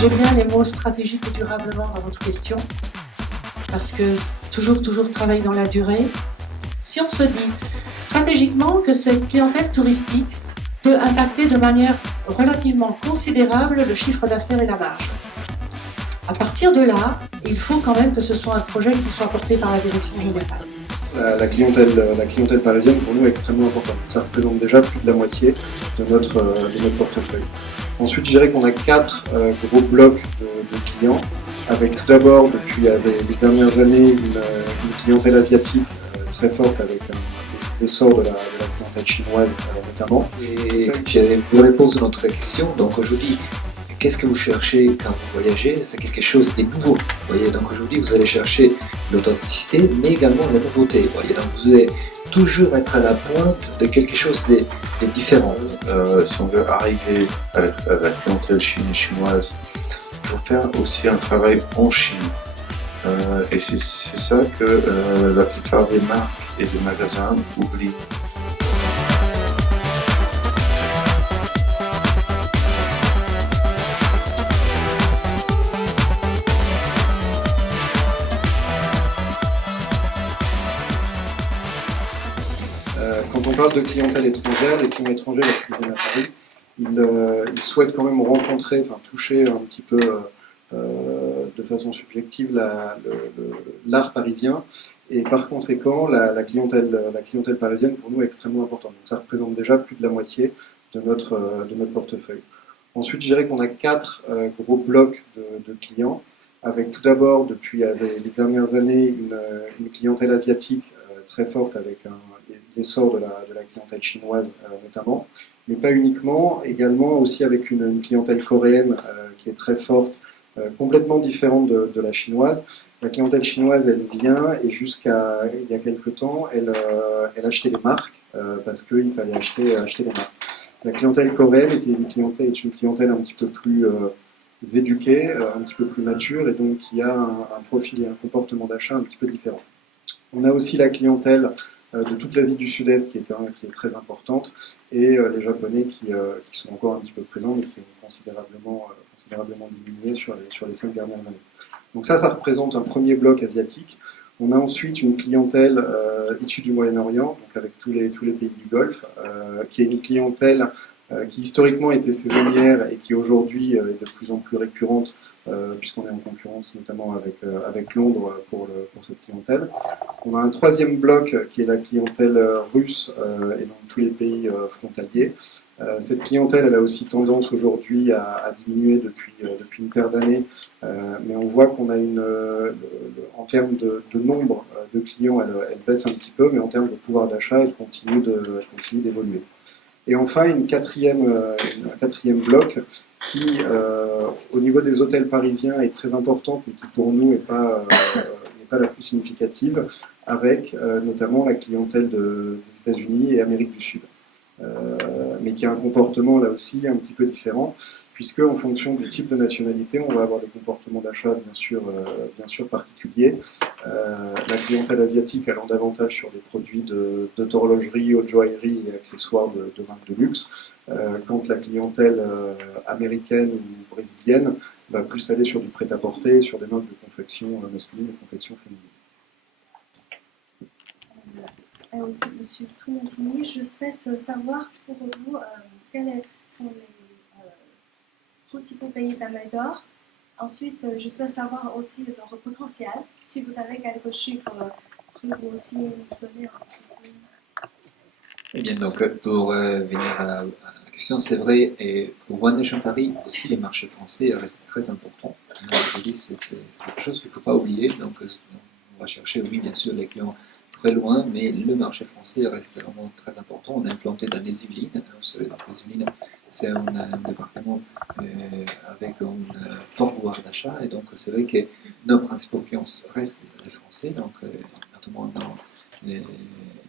J'aime bien les mots stratégique et durablement dans votre question, parce que toujours travailler dans la durée. Si on se dit stratégiquement que cette clientèle touristique peut impacter de manière relativement considérable le chiffre d'affaires et la marge. À partir de là, il faut quand même que ce soit un projet qui soit porté par la direction générale. La clientèle parisienne, pour nous, est extrêmement importante. Ça représente déjà plus de la moitié de notre portefeuille. Ensuite, je dirais qu'on a 4 gros blocs de clients, avec tout d'abord, depuis les dernières années, une clientèle asiatique très forte, avec l'essor de la clientèle chinoise notamment. Et j'ai vu réponse à notre question. Donc aujourd'hui, qu'est-ce que vous cherchez quand vous voyagez? C'est quelque chose de nouveau. Voyez, donc aujourd'hui, vous allez chercher l'authenticité, mais également la nouveauté. Voyez, donc vous allez toujours être à la pointe de quelque chose de différent. Si on veut arriver à la clientèle chinoise, il faut faire aussi un travail en Chine. Et c'est ça que la plupart des marques et des magasins oublient. Quand on parle de clientèle étrangère, les clients étrangers, lorsqu'ils viennent à Paris, ils souhaitent quand même rencontrer, enfin toucher un petit peu de façon subjective l'art parisien. Et par conséquent, la clientèle parisienne, pour nous, est extrêmement importante. Donc ça représente déjà plus de la moitié de notre portefeuille. Ensuite, je dirais qu'on a 4 gros blocs de clients, avec tout d'abord, depuis les dernières années, une clientèle asiatique très forte, avec l'essor de la clientèle chinoise notamment, mais pas uniquement, également aussi avec une clientèle coréenne qui est très forte, complètement différente de la chinoise. La clientèle chinoise, elle vient, et jusqu'à il y a quelques temps, elle achetait des marques parce qu'il fallait acheter des marques. La clientèle coréenne est une clientèle un petit peu plus éduquée, un petit peu plus mature, et donc qui a un profil et un comportement d'achat un petit peu différent. On a aussi la clientèle de toute l'Asie du Sud-Est qui est très importante, et les Japonais qui sont encore un petit peu présents, mais qui ont considérablement diminué sur les 5 dernières années. Donc ça représente un premier bloc asiatique. On a ensuite une clientèle issue du Moyen-Orient, donc avec tous les pays du Golfe, qui est une clientèle qui historiquement était saisonnière et qui aujourd'hui est de plus en plus récurrente, puisqu'on est en concurrence notamment avec Londres pour cette clientèle. On a un troisième bloc qui est la clientèle russe et donc tous les pays frontaliers. Cette clientèle, elle a aussi tendance aujourd'hui à diminuer depuis une paire d'années, mais on voit qu'on a en termes de nombre de clients, elle baisse un petit peu, mais en termes de pouvoir d'achat, elle continue d'évoluer. Et enfin, un quatrième bloc qui, au niveau des hôtels parisiens, est très importante, mais qui pour nous n'est pas la plus significative, avec notamment la clientèle des États-Unis et Amérique du Sud. Mais qui a un comportement là aussi un petit peu différent, puisque en fonction du type de nationalité, on va avoir des comportements d'achat bien sûr particuliers. La clientèle asiatique allant davantage sur des produits d'horlogerie, haute joaillerie et accessoires de marques de luxe, quand la clientèle américaine ou brésilienne va plus aller sur du prêt-à-porter, sur des marques de confection masculine et de confection féminine. Aussi, Monsieur Tounasini, je souhaite savoir pour vous quels sont les principaux pays amateurs. Ensuite, je souhaite savoir aussi leur potentiel. Si vous avez quelques chiffres, pouvez-vous aussi nous donner un peu. Eh bien, donc, pour venir à la question, c'est vrai, et pour One Nation Paris, aussi les marchés français restent très importants. Je dis, c'est quelque chose qu'il ne faut pas oublier. Donc, on va chercher, oui, bien sûr, les clients très loin, mais le marché français reste vraiment très important. On est implanté dans les Yvelines. Vous savez, dans les Yvelines, c'est un département avec un fort pouvoir d'achat, et donc c'est vrai que nos principaux clients restent les Français, donc notamment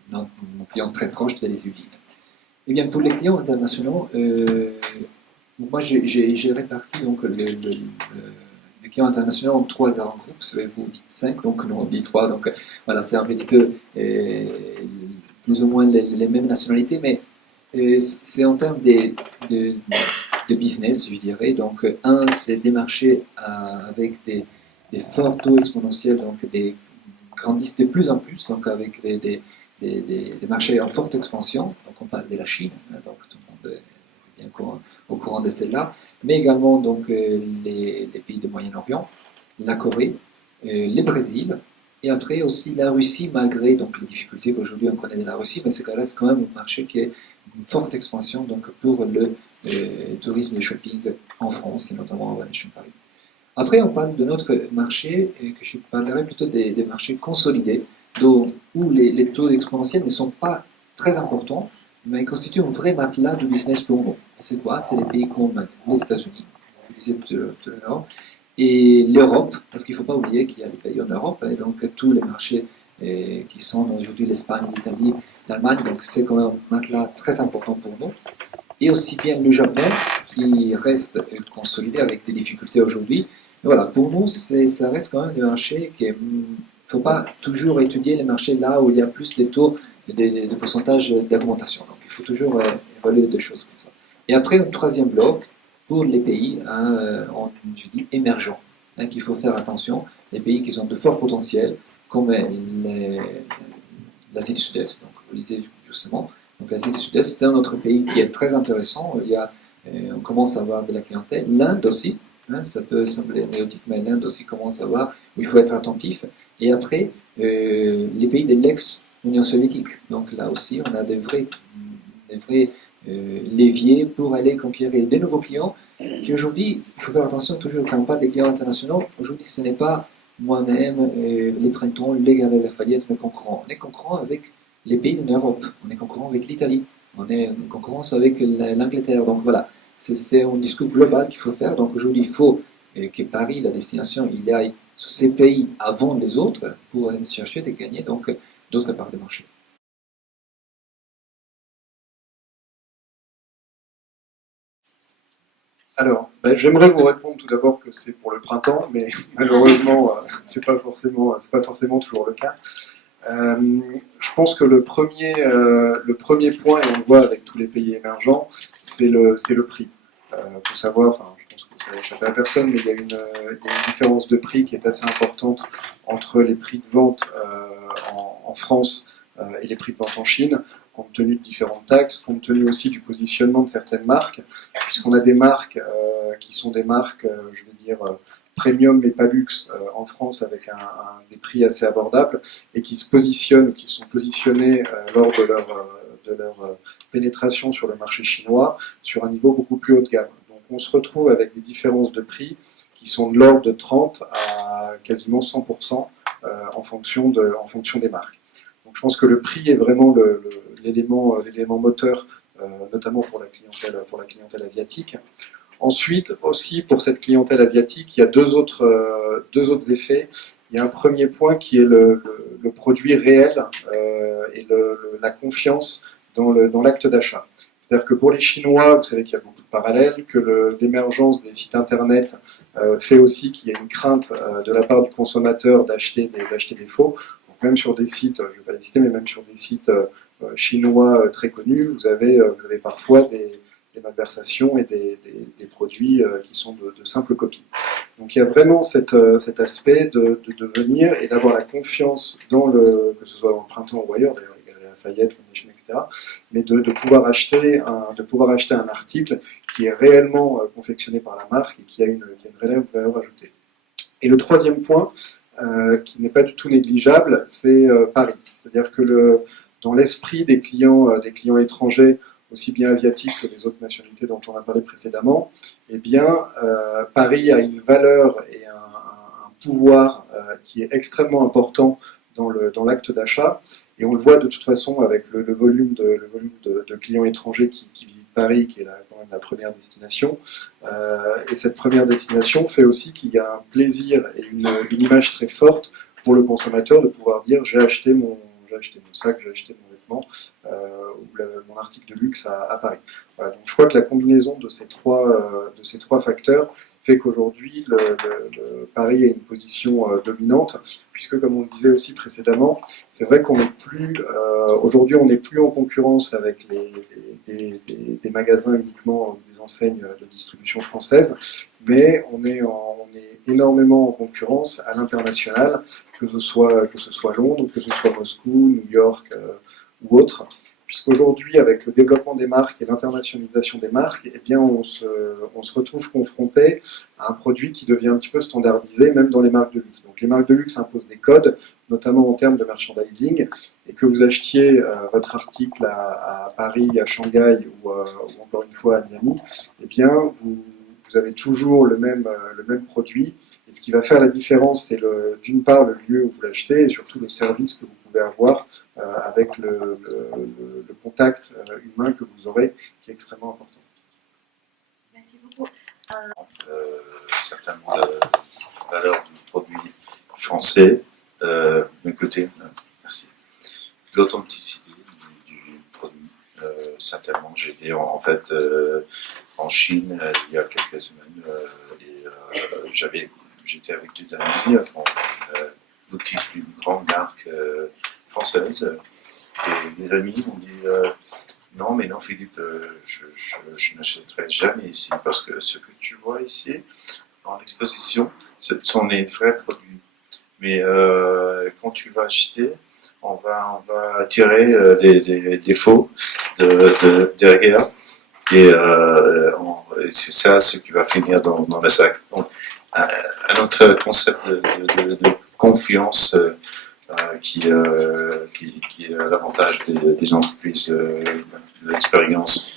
nos clients très proches de les Yvelines. Et bien pour les clients internationaux, moi j'ai réparti donc les clients internationaux en 3 grands groupes, savez-vous, 5, donc nous on dit 3, donc voilà, c'est un petit peu plus ou moins les mêmes nationalités, mais c'est en termes de business, je dirais. Donc, un, c'est des marchés avec des forts taux exponentiels, donc des grandissent de plus en plus, donc avec des marchés en forte expansion. Donc, on parle de la Chine, donc tout le monde est bien au courant de celle-là, mais également donc les pays du Moyen-Orient, la Corée, le Brésil, et après aussi la Russie, malgré donc, les difficultés qu'aujourd'hui on connaît de la Russie, mais ça reste quand même un marché qui est une forte expansion donc, pour le tourisme et shopping en France, et notamment à One Nation Paris. Après, on parle de notre marché, et que je parlerai plutôt des marchés consolidés, où les taux exponentiels ne sont pas très importants, mais ils constituent un vrai matelas de business pour nous. C'est quoi? C'est les pays comme les États-Unis, vous disiez tout à l'heure, et l'Europe, parce qu'il ne faut pas oublier qu'il y a les pays en Europe, et donc tous les marchés qui sont aujourd'hui l'Espagne, l'Italie, l'Allemagne, donc c'est quand même un matelas très important pour nous. Et aussi bien le Japon, qui reste consolidé avec des difficultés aujourd'hui. Mais voilà, pour nous, ça reste quand même des marchés qu'il ne faut pas toujours étudier les marchés là où il y a plus de taux, de pourcentage d'augmentation. Donc il faut toujours évaluer des choses comme ça. Et après, un troisième bloc, pour les pays, je dis émergents, qu'il faut faire attention, les pays qui ont de forts potentiels, comme l'Asie du Sud-Est, donc vous le disiez justement. Donc l'Asie du Sud-Est, c'est un autre pays qui est très intéressant. On commence à avoir de la clientèle. L'Inde aussi, ça peut sembler néotique, mais l'Inde aussi commence à avoir, où il faut être attentif. Et après, les pays de l'ex-Union soviétique. Donc là aussi, on a des vrais leviers pour aller conquérir de nouveaux clients, qui aujourd'hui, il faut faire attention toujours quand on parle des clients internationaux, aujourd'hui ce n'est pas moi-même, les Printemps, les Galeries Lafayette, mes concurrents. On est concurrent avec les pays de l'Europe, on est concurrent avec l'Italie, on est en concurrence avec l'Angleterre. Donc voilà, c'est un discours global qu'il faut faire. Donc aujourd'hui, il faut que Paris, la destination, il aille sur ces pays avant les autres pour chercher de gagner donc d'autres parts de marché. Alors, j'aimerais vous répondre tout d'abord que c'est pour le printemps, mais malheureusement, c'est pas forcément toujours le cas. Je pense que le premier point, et on le voit avec tous les pays émergents, c'est le prix. Faut savoir, enfin, je pense que ça n'a échappé à personne, mais il y a une différence de prix qui est assez importante entre les prix de vente en France et les prix de vente en Chine, compte tenu de différentes taxes, compte tenu aussi du positionnement de certaines marques, puisqu'on a des marques qui sont des marques, je vais dire, premium mais pas luxe en France, avec des prix assez abordables, et qui sont positionnés lors de leur pénétration sur le marché chinois sur un niveau beaucoup plus haut de gamme. Donc on se retrouve avec des différences de prix qui sont de l'ordre de 30 à quasiment 100% en fonction des marques. Donc je pense que le prix est vraiment l'élément moteur, notamment pour la clientèle asiatique. Ensuite, aussi pour cette clientèle asiatique, il y a deux autres effets. Il y a un premier point qui est le produit réel et la confiance dans l'acte d'achat. C'est-à-dire que pour les Chinois, vous savez qu'il y a beaucoup de parallèles, que l'émergence des sites internet fait aussi qu'il y a une crainte de la part du consommateur d'acheter des faux. Donc même sur des sites, je ne vais pas les citer, mais même sur des sites chinois très connus, vous avez parfois des malversations et des produits qui sont de simples copies. Donc il y a vraiment cet aspect de venir et d'avoir la confiance que ce soit dans le printemps ou ailleurs, d'ailleurs les Galeries Lafayette, Foundation, etc., mais de pouvoir acheter un article qui est réellement confectionné par la marque et qui a une réelle valeur ajoutée. Et le troisième point, qui n'est pas du tout négligeable, c'est Paris. C'est-à-dire que dans l'esprit des clients étrangers, aussi bien asiatiques que les autres nationalités dont on a parlé précédemment, eh bien, Paris a une valeur et un pouvoir qui est extrêmement important dans l'acte d'achat. Et on le voit de toute façon avec le volume de clients étrangers qui visitent Paris, qui est quand même la première destination. Et cette première destination fait aussi qu'il y a un plaisir et une image très forte pour le consommateur de pouvoir dire j'ai acheté mon sac, j'ai acheté mon vêtement ou mon article de luxe à Paris. Voilà, donc je crois que la combinaison de ces trois facteurs fait qu'aujourd'hui Paris a une position dominante, puisque comme on le disait aussi précédemment, c'est vrai qu'on n'est plus aujourd'hui on n'est plus en concurrence avec les des magasins uniquement, des enseignes de distribution françaises, mais on est énormément en concurrence à l'international, que ce soit Londres, que ce soit Moscou, New York ou autre. Puisqu'aujourd'hui, avec le développement des marques et l'internationalisation des marques, eh bien, on se retrouve confronté à un produit qui devient un petit peu standardisé, même dans les marques de luxe. Donc les marques de luxe imposent des codes, notamment en termes de merchandising, et que vous achetiez votre article à Paris, à Shanghai ou encore une fois à Miami, eh bien, vous avez toujours le même produit. Et ce qui va faire la différence, c'est d'une part le lieu où vous l'achetez et surtout le service que vous pouvez avoir avec le contact humain que vous aurez, qui est extrêmement important. Merci beaucoup. Certainement la valeur du produit français, d'un côté, merci. L'authenticité du produit, certainement. J'étais en fait en Chine il y a quelques semaines et j'étais avec des amis dans une boutique d'une grande marque française et les amis m'ont dit non mais non Philippe, je n'achèterai jamais ici parce que ce que tu vois ici dans l'exposition ce sont les vrais produits mais quand tu vas acheter on va tirer des défauts derrière et c'est ça ce qui va finir dans le sac. Donc, un autre concept de confiance qui est l'avantage des entreprises de l'expérience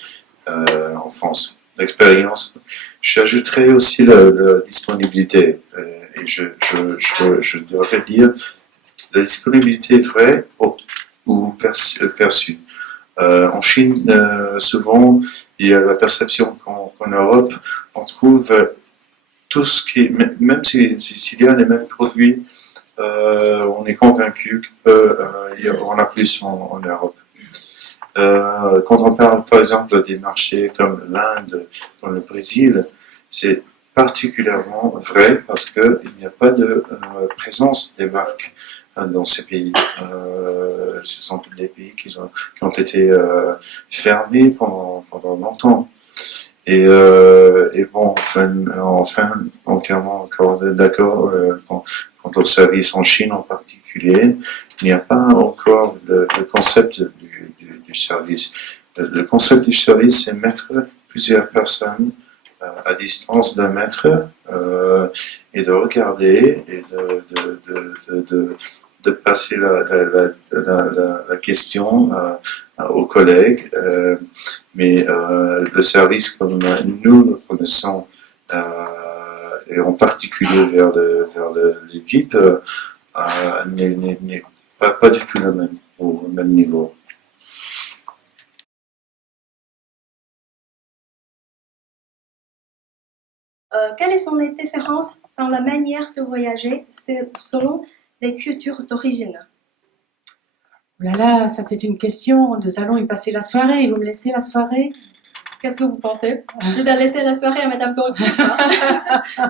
en France. L'expérience. J'ajouterais aussi la disponibilité et je devrais dire la disponibilité vraie ou perçue. En Chine, souvent, il y a la perception qu'en Europe, on trouve tout ce qui, même s'il y a les mêmes produits, on est convaincu qu'on a plus en Europe. Quand on parle par exemple des marchés comme l'Inde, comme le Brésil, c'est particulièrement vrai parce qu'il n'y a pas de présence des marques dans ces pays. Ce sont des pays qui ont été fermés pendant longtemps. Et bon, enfin, entièrement encore d'accord quant au service en Chine en particulier, il n'y a pas encore le concept du service. Le concept du service, c'est mettre plusieurs personnes à distance d'un mètre et de regarder et de passer la question aux collègues, mais le service comme nous le connaissons, et en particulier vers les VIP, n'est pas du tout au même niveau. Quelles sont les différences dans la manière de voyager selon les cultures d'origine? Oh là là, ça c'est une question. Nous allons y passer la soirée. Vous me laissez la soirée? Qu'est-ce que vous pensez? Je dois laisser la soirée à Madame Tortue.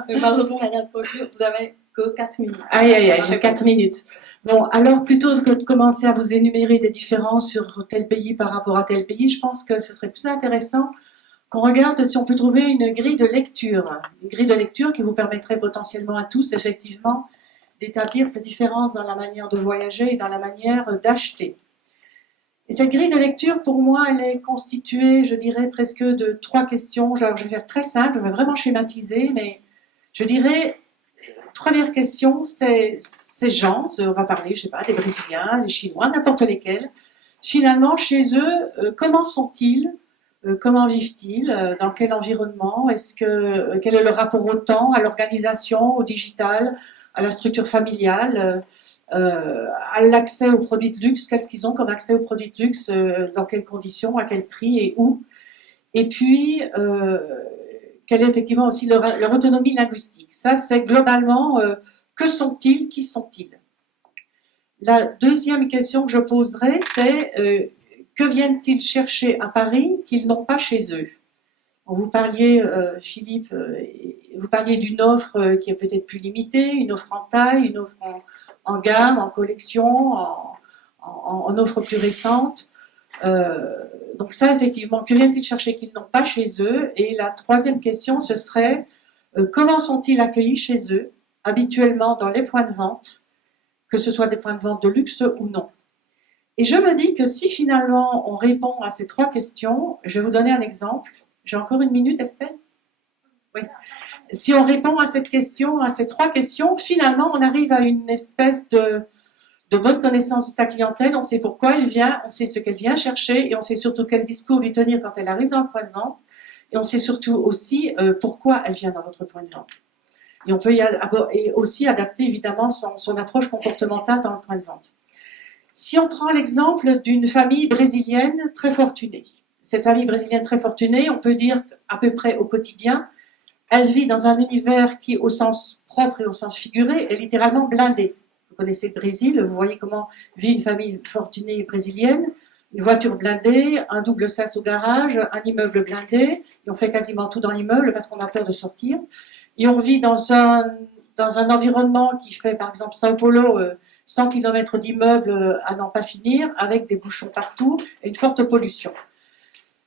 Malheureusement, Madame Tortue, vous avez que 4 minutes. Aïe, j'ai 4 minutes. Bon, alors plutôt que de commencer à vous énumérer des différences sur tel pays par rapport à tel pays, je pense que ce serait plus intéressant qu'on regarde si on peut trouver une grille de lecture. Une grille de lecture qui vous permettrait potentiellement à tous, effectivement, d'établir ces différences dans la manière de voyager et dans la manière d'acheter. Et cette grille de lecture, pour moi, elle est constituée, je dirais, presque de 3 questions. Alors, je vais faire très simple, je vais vraiment schématiser, mais je dirais, première question, c'est ces gens, on va parler, je sais pas, des Brésiliens, des Chinois, n'importe lesquels. Finalement, chez eux, comment sont-ils? Comment vivent-ils? Dans quel environnement? Quel est le rapport au temps, à l'organisation, au digital, à la structure familiale, à l'accès aux produits de luxe? Qu'est-ce qu'ils ont comme accès aux produits de luxe? Dans quelles conditions? À quel prix? Et où? Et puis, quelle est effectivement aussi leur autonomie linguistique? Ça, c'est globalement, que sont-ils? Qui sont-ils? La deuxième question que je poserai, c'est que viennent-ils chercher à Paris qu'ils n'ont pas chez eux? Vous parliez, Philippe, vous parliez d'une offre qui est peut-être plus limitée, une offre en taille, une offre en gamme, en collection, en offre plus récente. Donc ça, effectivement, que viennent-ils chercher qu'ils n'ont pas chez eux? Et la troisième question, ce serait comment sont-ils accueillis chez eux, habituellement dans les points de vente, que ce soit des points de vente de luxe ou non? Et je me dis que si finalement on répond à ces trois questions, je vais vous donner un exemple. J'ai encore une minute, Estelle? Oui. Si on répond à cette question, à ces trois questions, finalement on arrive à une espèce de bonne connaissance de sa clientèle, on sait pourquoi elle vient, on sait ce qu'elle vient chercher et on sait surtout quel discours lui tenir quand elle arrive dans le point de vente et on sait surtout aussi pourquoi elle vient dans votre point de vente. Et on peut aussi adapter évidemment son approche comportementale dans le point de vente. Si on prend l'exemple d'une famille brésilienne très fortunée, cette famille brésilienne très fortunée, on peut dire à peu près au quotidien, elle vit dans un univers qui, au sens propre et au sens figuré, est littéralement blindé. Vous connaissez le Brésil, vous voyez comment vit une famille fortunée brésilienne, une voiture blindée, un double sas au garage, un immeuble blindé, et on fait quasiment tout dans l'immeuble parce qu'on a peur de sortir. Et on vit dans un environnement qui fait, par exemple, Sao Paulo, 100 km d'immeubles à n'en pas finir, avec des bouchons partout et une forte pollution.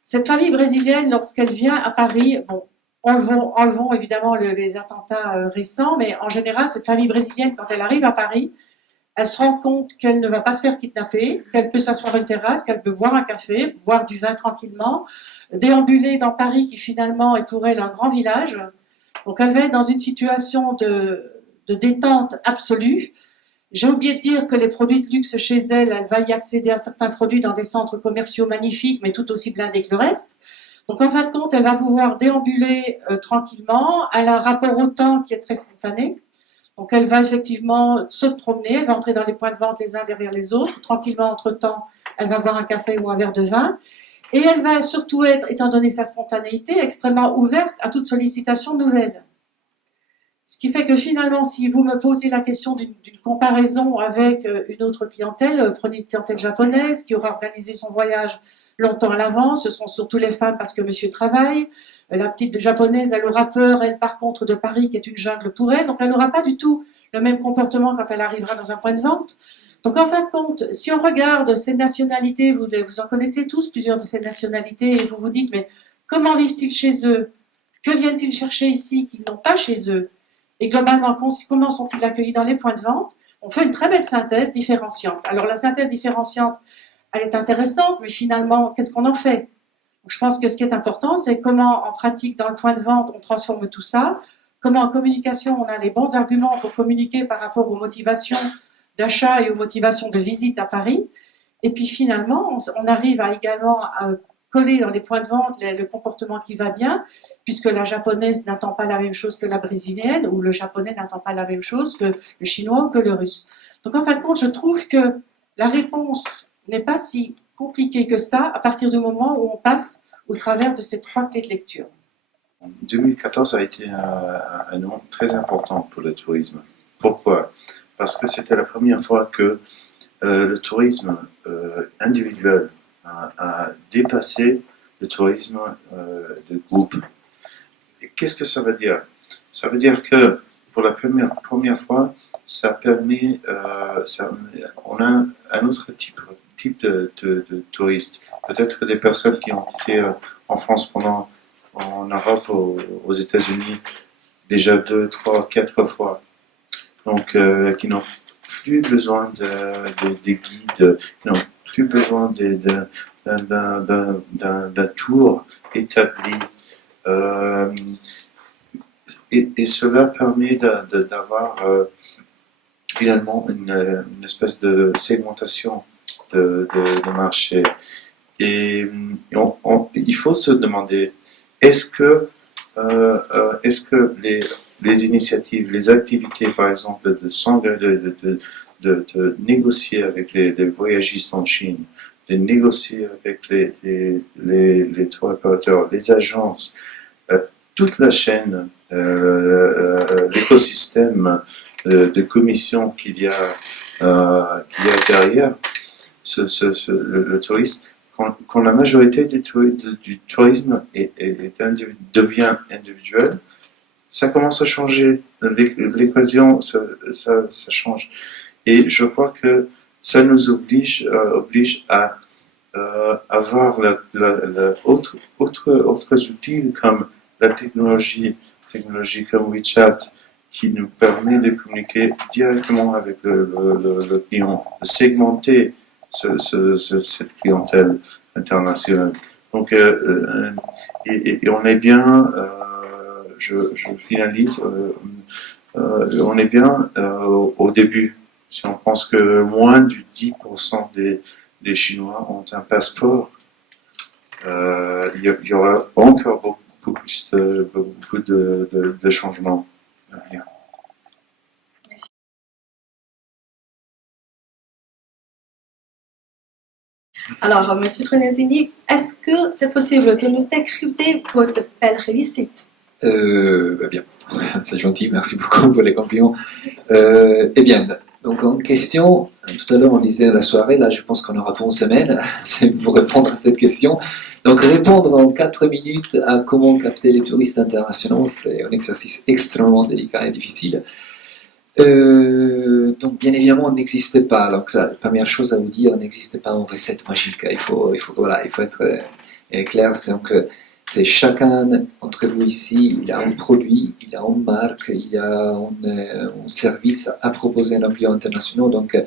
Cette famille brésilienne, lorsqu'elle vient à Paris, bon, enlevons évidemment les attentats récents, mais en général, cette famille brésilienne, quand elle arrive à Paris, elle se rend compte qu'elle ne va pas se faire kidnapper, qu'elle peut s'asseoir à une terrasse, qu'elle peut boire un café, boire du vin tranquillement, déambuler dans Paris qui finalement est pour elle un grand village. Donc elle va être dans une situation de détente absolue. J'ai oublié de dire que les produits de luxe chez elle, elle va y accéder à certains produits dans des centres commerciaux magnifiques, mais tout aussi blindés que le reste. Donc en fin de compte, elle va pouvoir déambuler tranquillement. Elle a un rapport au temps qui est très spontané. Donc elle va effectivement se promener, elle va entrer dans les points de vente les uns derrière les autres. Tranquillement, entre-temps, elle va boire un café ou un verre de vin. Et elle va surtout être, étant donné sa spontanéité, extrêmement ouverte à toute sollicitation nouvelle. Ce qui fait que finalement, si vous me posez la question d'une comparaison avec une autre clientèle, prenez une clientèle japonaise qui aura organisé son voyage longtemps à l'avance, ce sont surtout les femmes parce que monsieur travaille. La petite japonaise, elle aura peur, elle, par contre, de Paris, qui est une jungle pour elle. Donc, elle n'aura pas du tout le même comportement quand elle arrivera dans un point de vente. Donc, en fin de compte, si on regarde ces nationalités, vous en connaissez tous, plusieurs de ces nationalités, et vous vous dites, mais comment vivent-ils chez eux? Que viennent-ils chercher ici qu'ils n'ont pas chez eux? Et globalement, comment sont-ils accueillis dans les points de vente? On fait une très belle synthèse différenciante. Alors, la synthèse différenciante, elle est intéressante, mais finalement, qu'est-ce qu'on en fait? Donc, je pense que ce qui est important, c'est comment, en pratique, dans le point de vente, on transforme tout ça, comment, en communication, on a les bons arguments pour communiquer par rapport aux motivations d'achat et aux motivations de visite à Paris. Et puis, finalement, on arrive également à coller dans les points de vente le comportement qui va bien, puisque la japonaise n'attend pas la même chose que la brésilienne, ou le japonais n'attend pas la même chose que le chinois ou que le russe. Donc, en fin de compte, je trouve que la réponse n'est pas si compliquée que ça à partir du moment où on passe au travers de ces trois clés de lecture. 2014 a été un an très important pour le tourisme. Pourquoi? Parce que c'était la première fois que le tourisme individuel a dépassé le tourisme de groupe. Et qu'est-ce que ça veut dire? Ça veut dire que pour la première fois, ça permet, on a un autre type de touristes. Peut-être des personnes qui ont été en France en Europe, aux États-Unis, déjà 2, 3, 4 fois. Donc, qui n'ont plus besoin des guides, qui n'ont plus besoin d'un tour établi. Et cela permet d'avoir finalement une espèce de segmentation de marché. Et il faut se demander, est-ce que les initiatives, les activités, par exemple, de négocier avec les voyagistes en Chine, de négocier avec les tour opérateurs, les agences, toute la chaîne, l'écosystème de commissions qu'il y a derrière le tourisme, quand la majorité du tourisme devient individuel, ça commence à changer. L'équation, ça change. Et je crois que ça nous oblige à avoir autres outils comme la technologie comme WeChat qui nous permet de communiquer directement avec le client, de segmenter cette clientèle internationale. Donc, et on est bien, je finalise, on est bien au début. Si on pense que moins du 10% des Chinois ont un passeport, il y aura encore beaucoup de changements à venir. Merci. Alors, Monsieur Tronazini, est-ce que c'est possible de nous décrypter votre belle réussite? Bien, c'est gentil, merci beaucoup pour les compliments. Eh bien, donc en question, tout à l'heure on disait la soirée, là je pense qu'on aura pour une semaine, c'est pour répondre à cette question. Donc répondre en 4 minutes à comment capter les touristes internationaux, c'est un exercice extrêmement délicat et difficile. Donc bien évidemment, on n'existe pas. Donc la première chose à vous dire, il n'existe pas une recette magique. Il faut être clair. C'est chacun d'entre vous ici, il a un produit, il a une marque, il a un service à proposer à nos clients internationaux. Donc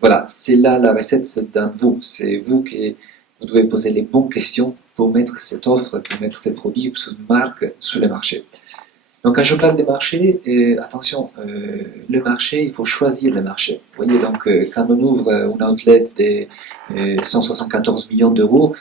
voilà, c'est là la recette, c'est dans vous. C'est vous qui vous devez poser les bonnes questions pour mettre cette offre, pour mettre ces produits, cette marque sur le marché. Donc quand je parle des marchés, attention, le marché, il faut choisir le marché. Vous voyez, donc quand on ouvre une outlet de 174 millions d'euros,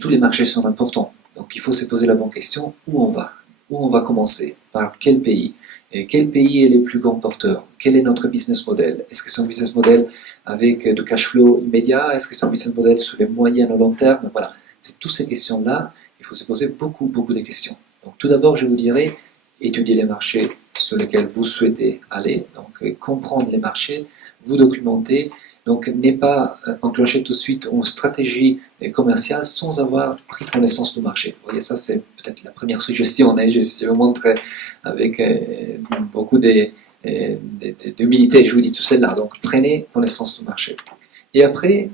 tous les marchés sont importants. Donc il faut se poser la bonne question, où on va? Où on va commencer? Par quel pays? Et quel pays est le plus grand porteur? Quel est notre business model? Est-ce que c'est un business model avec du cash flow immédiat? Est-ce que c'est un business model sur les moyens et long terme? Voilà, c'est toutes ces questions-là, il faut se poser beaucoup de questions. Donc tout d'abord, je vous dirais, étudier les marchés sur lesquels vous souhaitez aller, donc comprendre les marchés, vous documenter, donc ne pas enclencher tout de suite une stratégie commerciale sans avoir pris connaissance du marché. Vous voyez, ça c'est peut-être la première suggestion, je vous montre avec beaucoup d'humilité, je vous dis tout cela, donc prenez connaissance du marché. Et après,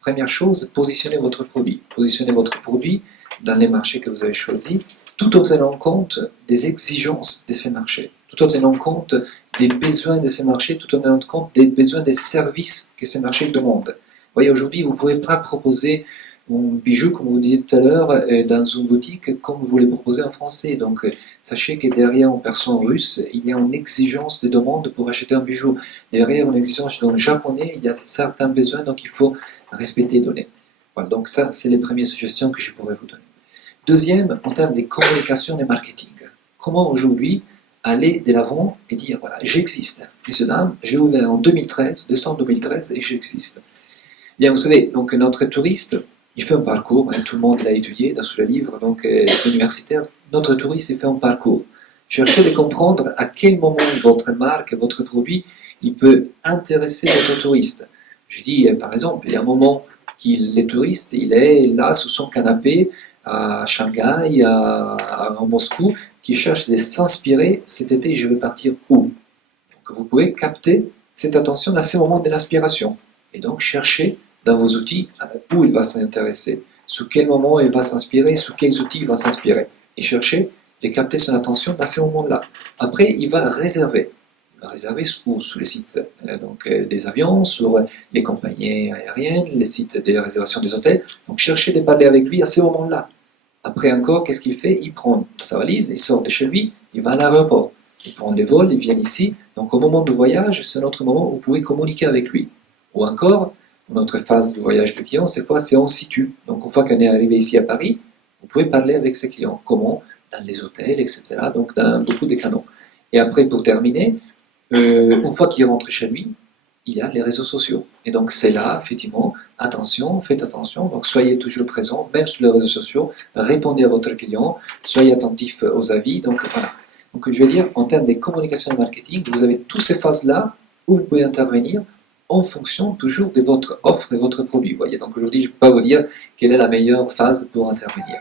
première chose, positionnez votre produit. Positionnez votre produit dans les marchés que vous avez choisis, tout en tenant compte des exigences de ces marchés, tout en tenant compte des besoins de ces marchés, tout en tenant compte des besoins des services que ces marchés demandent. Vous voyez, aujourd'hui, vous ne pouvez pas proposer un bijou, comme vous disiez tout à l'heure, dans une boutique comme vous les proposez en français. Donc, sachez que derrière une personne russe, il y a une exigence de demande pour acheter un bijou. Derrière une exigence d'un japonais, il y a certains besoins, donc il faut respecter et donner. Voilà, donc ça, c'est les premières suggestions que je pourrais vous donner. Deuxième, en termes de communication et marketing. Comment aujourd'hui aller de l'avant et dire, voilà, j'existe. Messieurs, dames, j'ai ouvert en 2013, décembre 2013, et j'existe. Bien, vous savez, donc notre touriste, il fait un parcours, hein, tout le monde l'a étudié dans ce livre donc, universitaire. Notre touriste, il fait un parcours. Cherchez de comprendre à quel moment votre marque, votre produit, il peut intéresser votre touriste. Je dis, par exemple, il y a un moment qu'il est touriste, il est là sous son canapé, à Shanghai, à Moscou, qui cherche de s'inspirer, cet été je vais partir où? Donc vous pouvez capter cette attention à ces moments de l'inspiration. Et donc chercher dans vos outils où il va s'intéresser, sous quel moment il va s'inspirer, sous quels outils il va s'inspirer. Et chercher de capter son attention à ces moments-là. Après, il va réserver. Il va réserver sous les sites des avions, sur les compagnies aériennes, les sites des réservations des hôtels. Donc cherchez de parler avec lui à ces moments-là. Après encore, qu'est-ce qu'il fait? Il prend sa valise, il sort de chez lui, il va à l'aéroport. Il prend les vols, il vient ici. Donc au moment du voyage, c'est notre moment où vous pouvez communiquer avec lui. Ou encore, notre phase du voyage du client, c'est quoi? C'est en situ. Donc une fois qu'on est arrivé ici à Paris, vous pouvez parler avec ses clients. Comment? Dans les hôtels, etc. Donc dans beaucoup de canaux. Et après, pour terminer, une fois qu'il rentre chez lui, il y a les réseaux sociaux. Et donc c'est là, effectivement, attention, faites attention, donc soyez toujours présents, même sur les réseaux sociaux, répondez à votre client, soyez attentifs aux avis, donc voilà. Donc je veux dire, en termes de communication et marketing, vous avez toutes ces phases-là où vous pouvez intervenir en fonction toujours de votre offre et votre produit. Vous voyez, donc aujourd'hui, je ne peux pas vous dire quelle est la meilleure phase pour intervenir.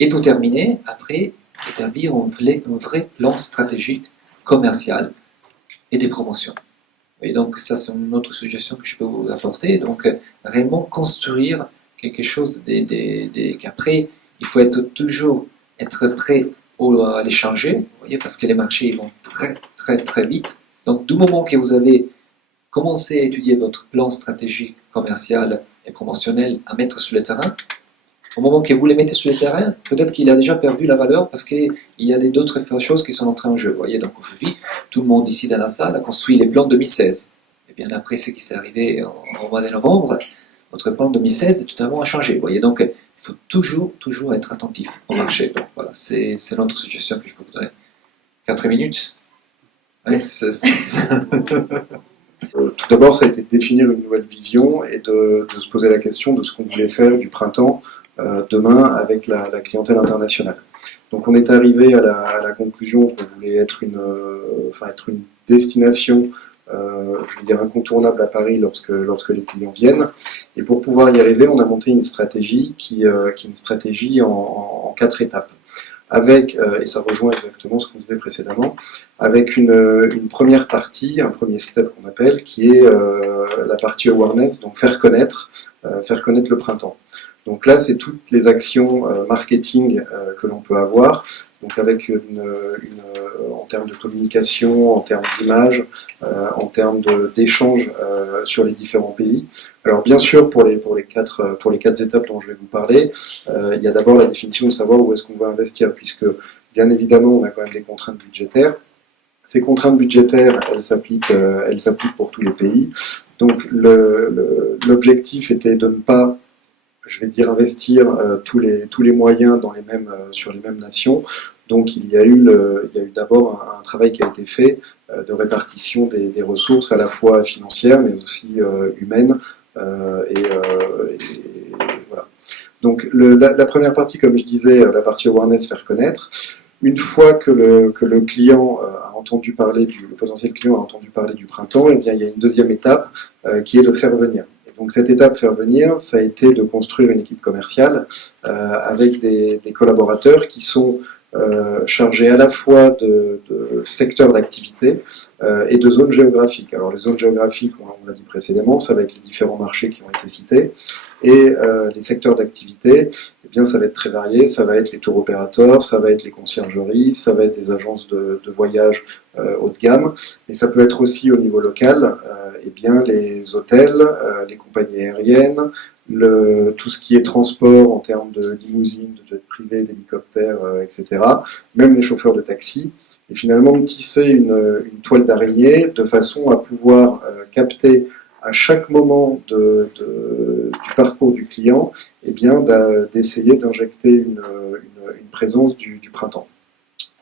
Et pour terminer, après, établir un vrai plan stratégique commercial et des promotions. Et donc ça c'est une autre suggestion que je peux vous apporter, donc réellement construire quelque chose qu'après, il faut toujours être prêt à les changer, vous voyez, parce que les marchés ils vont très très très vite. Donc du moment que vous avez commencé à étudier votre plan stratégique, commercial et promotionnel à mettre sur le terrain, au moment que vous les mettez sur le terrain, peut-être qu'il a déjà perdu la valeur parce qu'il y a d'autres choses qui sont entrées en jeu. Vous voyez, donc aujourd'hui, tout le monde ici dans la salle a construit les plans 2016. Et bien après ce qui s'est arrivé au mois de novembre, votre plan 2016 totalement a changé. Vous voyez, donc il faut toujours être attentif au marché. Donc voilà, c'est notre suggestion que je peux vous donner. 4 minutes. Ouais, Tout d'abord, ça a été de définir une nouvelle vision et de se poser la question de ce qu'on voulait faire du printemps demain avec la clientèle internationale. Donc on est arrivé à la conclusion qu'on voulait être une destination je veux dire incontournable à Paris lorsque les clients viennent. Et pour pouvoir y arriver, on a monté une stratégie qui est une stratégie en 4 étapes. Avec, et ça rejoint exactement ce qu'on disait précédemment, avec une première partie, un premier step qu'on appelle, qui est la partie awareness, donc faire connaître le printemps. Donc là, c'est toutes les actions marketing que l'on peut avoir, donc avec en termes de communication, en termes d'image, en termes d'échanges sur les différents pays. Alors bien sûr, pour les quatre étapes dont je vais vous parler, il y a d'abord la définition de savoir où est-ce qu'on va investir, puisque bien évidemment, on a quand même des contraintes budgétaires. Ces contraintes budgétaires, elles s'appliquent pour tous les pays. Donc l'objectif était de ne pas, je vais dire, investir tous les moyens sur les mêmes nations. Donc il y a eu d'abord un travail qui a été fait de répartition des ressources à la fois financières mais aussi humaines. Voilà. Donc la première partie, comme je disais, la partie awareness, faire connaître. Une fois que le client a entendu parler le potentiel client a entendu parler du printemps, eh bien il y a une deuxième étape qui est de faire venir. Donc cette étape faire venir, ça a été de construire une équipe commerciale avec des collaborateurs qui sont chargés à la fois de secteurs d'activité et de zones géographiques. Alors les zones géographiques, on l'a dit précédemment, ça va être les différents marchés qui ont été cités, et les secteurs d'activité, eh bien ça va être très varié, ça va être les tours opérateurs, ça va être les conciergeries, ça va être des agences de voyage haut de gamme, mais ça peut être aussi au niveau local, eh bien les hôtels, les compagnies aériennes, tout ce qui est transport en termes de limousines, de jets privés, d'hélicoptères, etc. Même les chauffeurs de taxi. Et finalement de tisser une toile d'araignée de façon à pouvoir capter à chaque moment du parcours du client, eh bien d'essayer d'injecter une présence du printemps.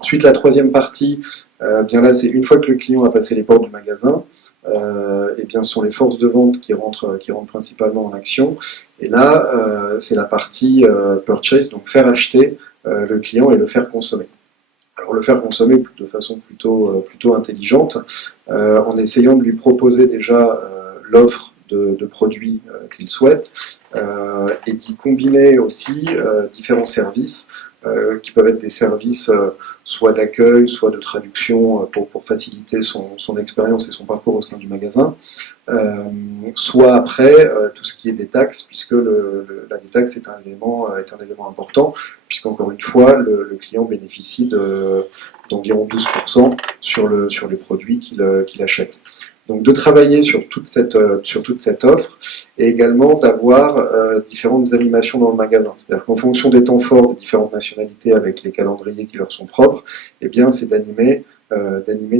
Ensuite, la troisième partie, bien là, c'est une fois que le client a passé les portes du magasin, eh bien, ce sont les forces de vente qui rentrent principalement en action. Et là, c'est la partie purchase, donc faire acheter le client et le faire consommer. Alors le faire consommer de façon plutôt intelligente, en essayant de lui proposer déjà l'offre de produits qu'il souhaite, et d'y combiner aussi différents services qui peuvent être des services soit d'accueil, soit de traduction pour faciliter son expérience et son parcours au sein du magasin, soit après tout ce qui est détaxe, puisque la détaxe est un élément important, puisqu'encore une fois, le client bénéficie d'environ 12% sur les produits qu'il achète. Donc de travailler sur toute cette offre et également d'avoir différentes animations dans le magasin. C'est-à-dire qu'en fonction des temps forts des différentes nationalités avec les calendriers qui leur sont propres, eh bien c'est d'animer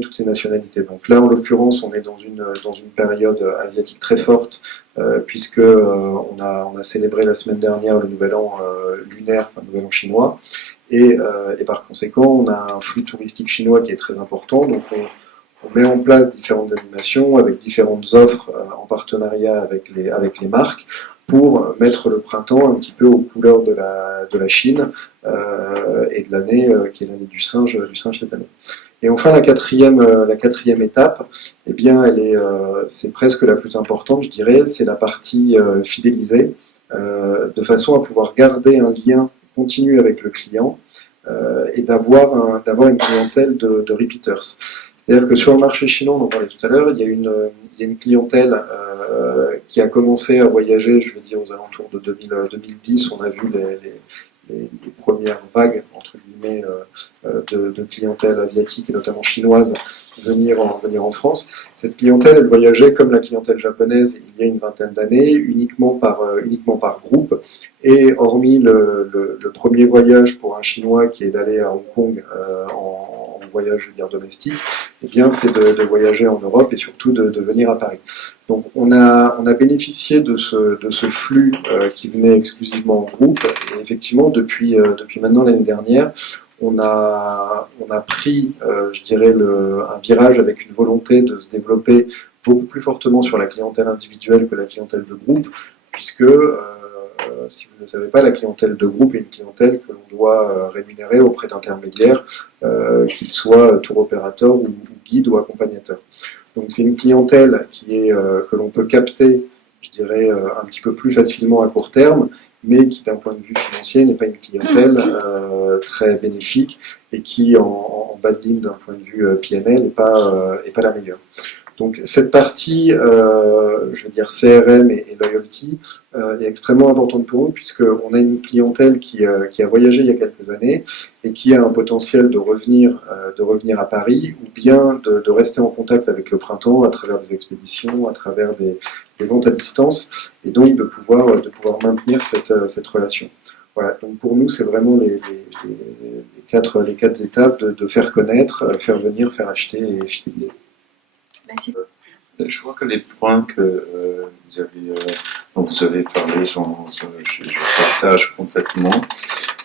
toutes ces nationalités. Donc là en l'occurrence on est dans une période asiatique très forte puisque on a célébré la semaine dernière le nouvel an lunaire, enfin le nouvel an chinois et par conséquent on a un flux touristique chinois qui est très important. Donc on met en place différentes animations avec différentes offres en partenariat avec les marques pour mettre le printemps un petit peu aux couleurs de la Chine et de l'année qui est l'année du singe cette année. Et enfin la quatrième étape, eh bien c'est presque la plus importante, je dirais, c'est la partie fidélisée, de façon à pouvoir garder un lien continu avec le client et d'avoir une clientèle de repeaters. C'est-à-dire que sur le marché chinois, on en parlait tout à l'heure, il y a une clientèle qui a commencé à voyager, je veux dire, aux alentours de 2010, on a vu les premières vagues, entre guillemets, de clientèle asiatique et notamment chinoise venir en France. Cette clientèle, elle voyageait comme la clientèle japonaise il y a une vingtaine d'années, uniquement par groupe. Et hormis le premier voyage pour un Chinois qui est d'aller à Hong Kong en voyage, je veux dire, domestique, eh bien, c'est de voyager en Europe et surtout de venir à Paris. Donc, on a bénéficié de ce flux qui venait exclusivement en groupe. Et effectivement, depuis maintenant l'année dernière, on a pris, je dirais, un virage avec une volonté de se développer beaucoup plus fortement sur la clientèle individuelle que la clientèle de groupe, puisque, si vous ne le savez pas, la clientèle de groupe est une clientèle que l'on doit rémunérer auprès d'intermédiaires, qu'ils soient tour opérateurs ou guides ou accompagnateurs. Donc c'est une clientèle que l'on peut capter, je dirais, un petit peu plus facilement à court terme, mais qui d'un point de vue financier n'est pas une clientèle très bénéfique et qui en bas de ligne d'un point de vue PNL n'est pas la meilleure. Donc cette partie, je veux dire CRM et loyalty, est extrêmement importante pour nous puisqu'on a une clientèle qui a voyagé il y a quelques années et qui a un potentiel de revenir à Paris ou bien de rester en contact avec le printemps à travers des expéditions, à travers des ventes à distance et donc de pouvoir maintenir cette relation. Voilà, donc pour nous c'est vraiment les quatre étapes de faire connaître, faire venir, faire acheter et fidéliser. Merci. Je crois que les points que dont vous avez parlé, je partage complètement.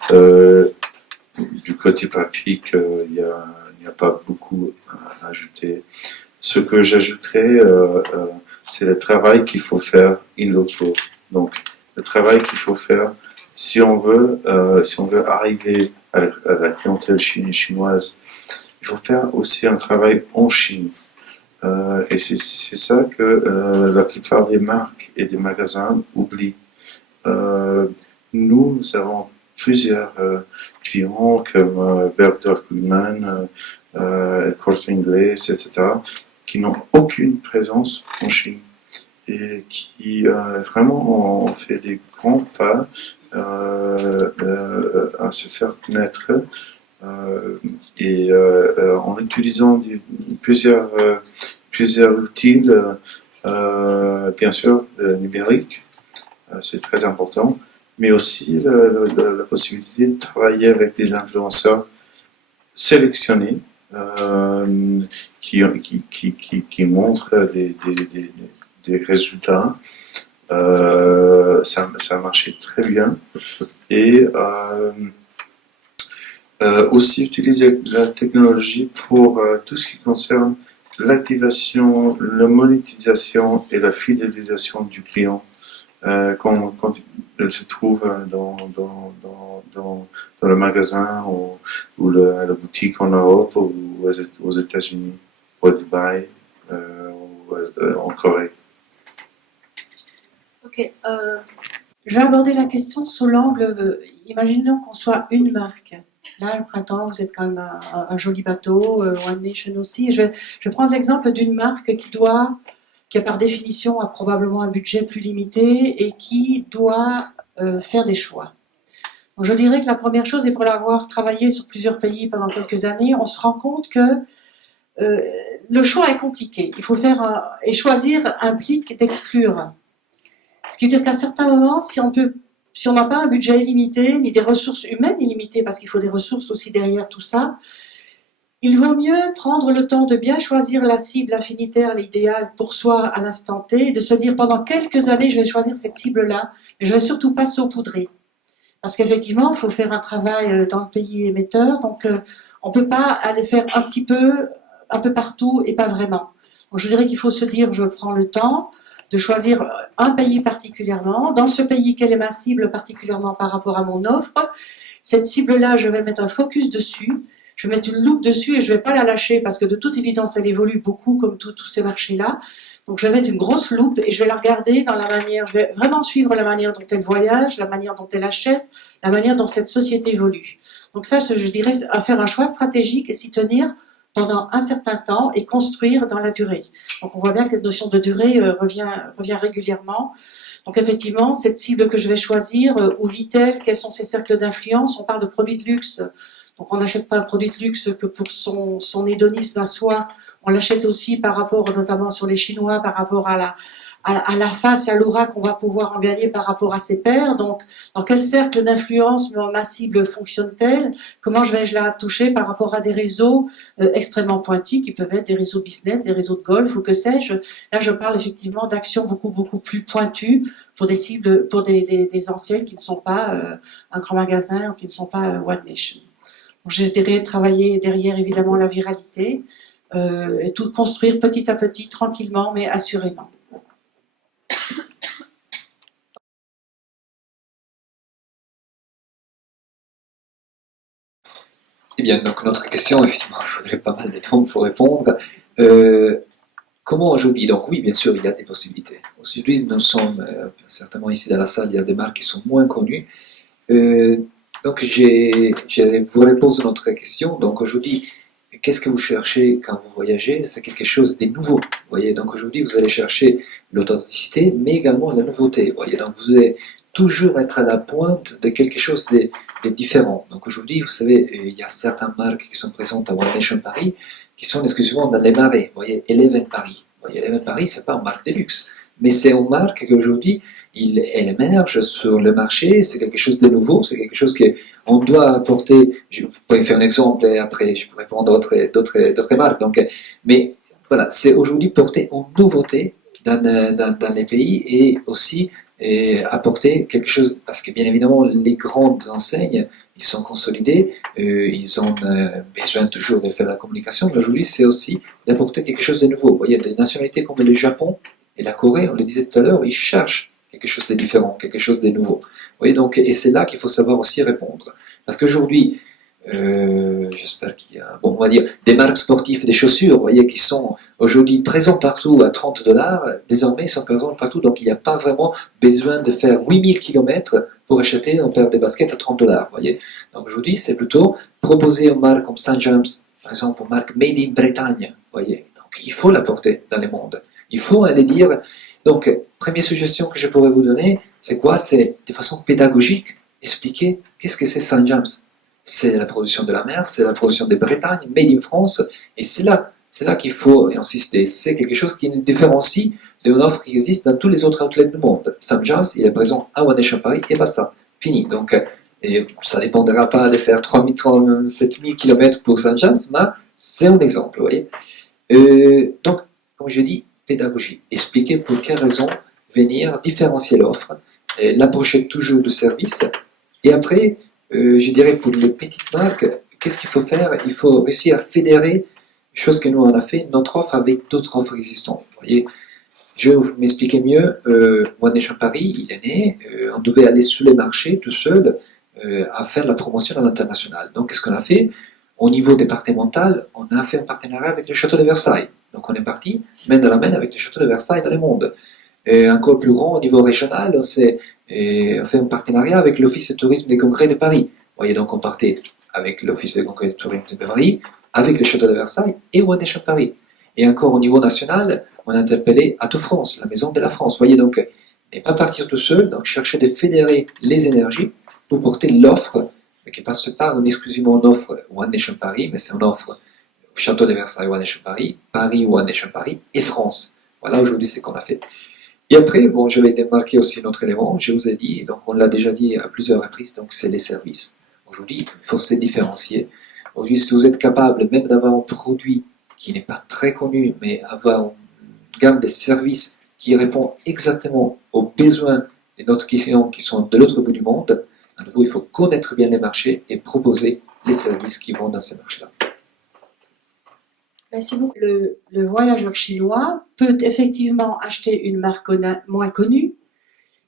Du côté pratique, il n'y a pas beaucoup à ajouter. Ce que j'ajouterais, c'est le travail qu'il faut faire in loco. Donc, le travail qu'il faut faire si on veut arriver à la clientèle chinoise, il faut faire aussi un travail en Chine. Et c'est ça que la plupart des marques et des magasins oublient. Nous avons plusieurs clients comme Bergdorf Goodman, Corte Inglés, etc., qui n'ont aucune présence en Chine et qui vraiment ont fait des grands pas à se faire connaître et en utilisant plusieurs outils, bien sûr numériques, c'est très important, mais aussi la possibilité de travailler avec des influenceurs sélectionnés qui montrent des résultats. Ça a marché très bien et aussi utiliser la technologie pour tout ce qui concerne l'activation, la monétisation et la fidélisation du client quand il se trouve dans le magasin ou la boutique en Europe ou aux États-Unis ou à Dubaï ou en Corée. Ok. Je vais aborder la question sous l'angle, imaginons qu'on soit une marque. Là, le printemps, vous êtes quand même un joli bateau, One Nation aussi. Je vais prendre l'exemple d'une marque qui par définition a probablement un budget plus limité et qui doit faire des choix. Donc, je dirais que la première chose, et pour l'avoir travaillé sur plusieurs pays pendant quelques années, on se rend compte que le choix est compliqué. Il faut et choisir implique d'exclure. Ce qui veut dire qu'à certains moments, si on n'a pas un budget illimité, ni des ressources humaines illimitées, parce qu'il faut des ressources aussi derrière tout ça, il vaut mieux prendre le temps de bien choisir la cible affinitaire, l'idéal pour soi à l'instant T, et de se dire pendant quelques années, je vais choisir cette cible-là, mais je ne vais surtout pas saupoudrer. Parce qu'effectivement, il faut faire un travail dans le pays émetteur, donc on ne peut pas aller faire un peu partout et pas vraiment. Donc je dirais qu'il faut se dire, je prends le temps de choisir un pays particulièrement. Dans ce pays, quelle est ma cible particulièrement par rapport à mon offre? Cette cible-là, je vais mettre un focus dessus, je vais mettre une loupe dessus et je ne vais pas la lâcher parce que de toute évidence, elle évolue beaucoup comme tous ces marchés-là. Donc je vais mettre une grosse loupe et je vais la regarder dans la manière, je vais vraiment suivre la manière dont elle voyage, la manière dont elle achète, la manière dont cette société évolue. Donc ça, je dirais, à faire un choix stratégique et s'y tenir pendant un certain temps et construire dans la durée. Donc on voit bien que cette notion de durée revient régulièrement. Donc effectivement, cette cible que je vais choisir, où vit-elle, quels sont ses cercles d'influence, on parle de produits de luxe. Donc on n'achète pas un produit de luxe que pour son hédonisme à soi, on l'achète aussi par rapport, notamment sur les Chinois, par rapport à la face et à l'aura qu'on va pouvoir en gagner par rapport à ses pairs. Donc, dans quel cercle d'influence ma cible fonctionne-t-elle? Comment vais-je la toucher par rapport à des réseaux extrêmement pointus qui peuvent être des réseaux business, des réseaux de golf ou que sais-je? Là, je parle effectivement d'actions beaucoup plus pointues pour des cibles, pour des enseignes qui ne sont pas un grand magasin ou qui ne sont pas One Nation. Donc, je dirais travailler derrière évidemment la viralité et tout construire petit à petit, tranquillement mais assurément. Eh bien, donc notre question, effectivement, il faudrait pas mal de temps pour répondre. Comment aujourd'hui? Donc oui, bien sûr, il y a des possibilités. Aujourd'hui, nous sommes, certainement ici dans la salle, il y a des marques qui sont moins connues. Donc je vous repose notre question. Donc aujourd'hui, qu'est-ce que vous cherchez quand vous voyagez? C'est quelque chose de nouveau. Vous voyez, donc aujourd'hui, vous allez chercher l'authenticité, mais également la nouveauté. Vous voyez, donc vous allez toujours être à la pointe de quelque chose de différent. Donc aujourd'hui, vous savez, il y a certaines marques qui sont présentes à One Nation Paris, qui sont exclusivement dans les marais. Vous voyez, Eleven Paris. Vous voyez, Eleven Paris, c'est pas une marque de luxe, mais c'est une marque qu'aujourd'hui, elle émerge sur le marché, c'est quelque chose de nouveau, c'est quelque chose qu'on doit apporter. Vous pouvez faire un exemple et après je pourrais prendre d'autres marques. Donc, mais voilà, c'est aujourd'hui porter en nouveauté dans les pays et aussi apporter quelque chose, parce que bien évidemment les grandes enseignes, ils sont consolidés, ils ont besoin toujours de faire la communication, mais aujourd'hui c'est aussi d'apporter quelque chose de nouveau. Vous voyez, des nationalités comme le Japon et la Corée, on le disait tout à l'heure, ils cherchent quelque chose de différent, quelque chose de nouveau. Vous voyez, donc, et c'est là qu'il faut savoir aussi répondre. Parce qu'aujourd'hui, j'espère qu'il y a, bon, on va dire, des marques sportives, des chaussures, vous voyez, qui sont aujourd'hui présentes partout à $30, désormais ils sont présents partout, donc il n'y a pas vraiment besoin de faire 8000 km pour acheter une paire de baskets à $30, vous voyez. Donc aujourd'hui, c'est plutôt proposer une marque comme St. James, par exemple, une marque Made in Bretagne, vous voyez. Donc il faut la porter dans le monde. Il faut aller dire. Donc, première suggestion que je pourrais vous donner, c'est quoi? C'est de façon pédagogique, expliquer qu'est-ce que c'est St. James. C'est la production de la mer, c'est la production de Bretagne, made in France, et c'est là qu'il faut insister. C'est quelque chose qui nous différencie d'une offre qui existe dans tous les autres outlets du monde. St. James, il est présent à One Nation Paris, et basta, fini. Donc, et ça ne dépendra pas de faire 7000 km pour St. James, mais c'est un exemple, vous voyez. Donc, comme je dis, pédagogie, expliquer pour quelle raison venir différencier l'offre, l'approcher toujours du service, et après, je dirais pour les petites marques, qu'est-ce qu'il faut faire? Il faut réussir à fédérer, chose que nous on a fait, notre offre avec d'autres offres existantes. Vous voyez, je vais vous m'expliquer mieux. One Nation Paris, il est né, on devait aller sur les marchés tout seul à faire la promotion à l'international. Donc qu'est-ce qu'on a fait? Au niveau départemental, on a fait un partenariat avec le château de Versailles. Donc on est parti main dans la main avec le château de Versailles dans le monde. Et encore plus grand au niveau régional, on fait un partenariat avec l'Office de tourisme des congrès de Paris. Vous voyez, donc on partait avec l'Office des congrès de tourisme de Paris, avec le château de Versailles et One Nation Paris. Et encore au niveau national, on a interpellé Atout France, la maison de la France. Vous voyez, donc ne pas partir tout seul, donc chercher de fédérer les énergies pour porter l'offre, mais qui passe pas exclusivement une offre One Nation Paris, mais c'est une offre Château de Versailles, One Nation Paris, Paris, One Nation Paris et France. Voilà, aujourd'hui, c'est ce qu'on a fait. Et après, bon, je vais démarquer aussi un autre élément, je vous ai dit, donc on l'a déjà dit à plusieurs reprises, donc c'est les services. Aujourd'hui, il faut se différencier. Aujourd'hui, si vous êtes capable même d'avoir un produit qui n'est pas très connu, mais avoir une gamme de services qui répond exactement aux besoins de notre clients qui sont de l'autre bout du monde, à nouveau, il faut connaître bien les marchés et proposer les services qui vont dans ces marchés-là. Merci beaucoup. Le voyageur chinois peut effectivement acheter une marque moins connue,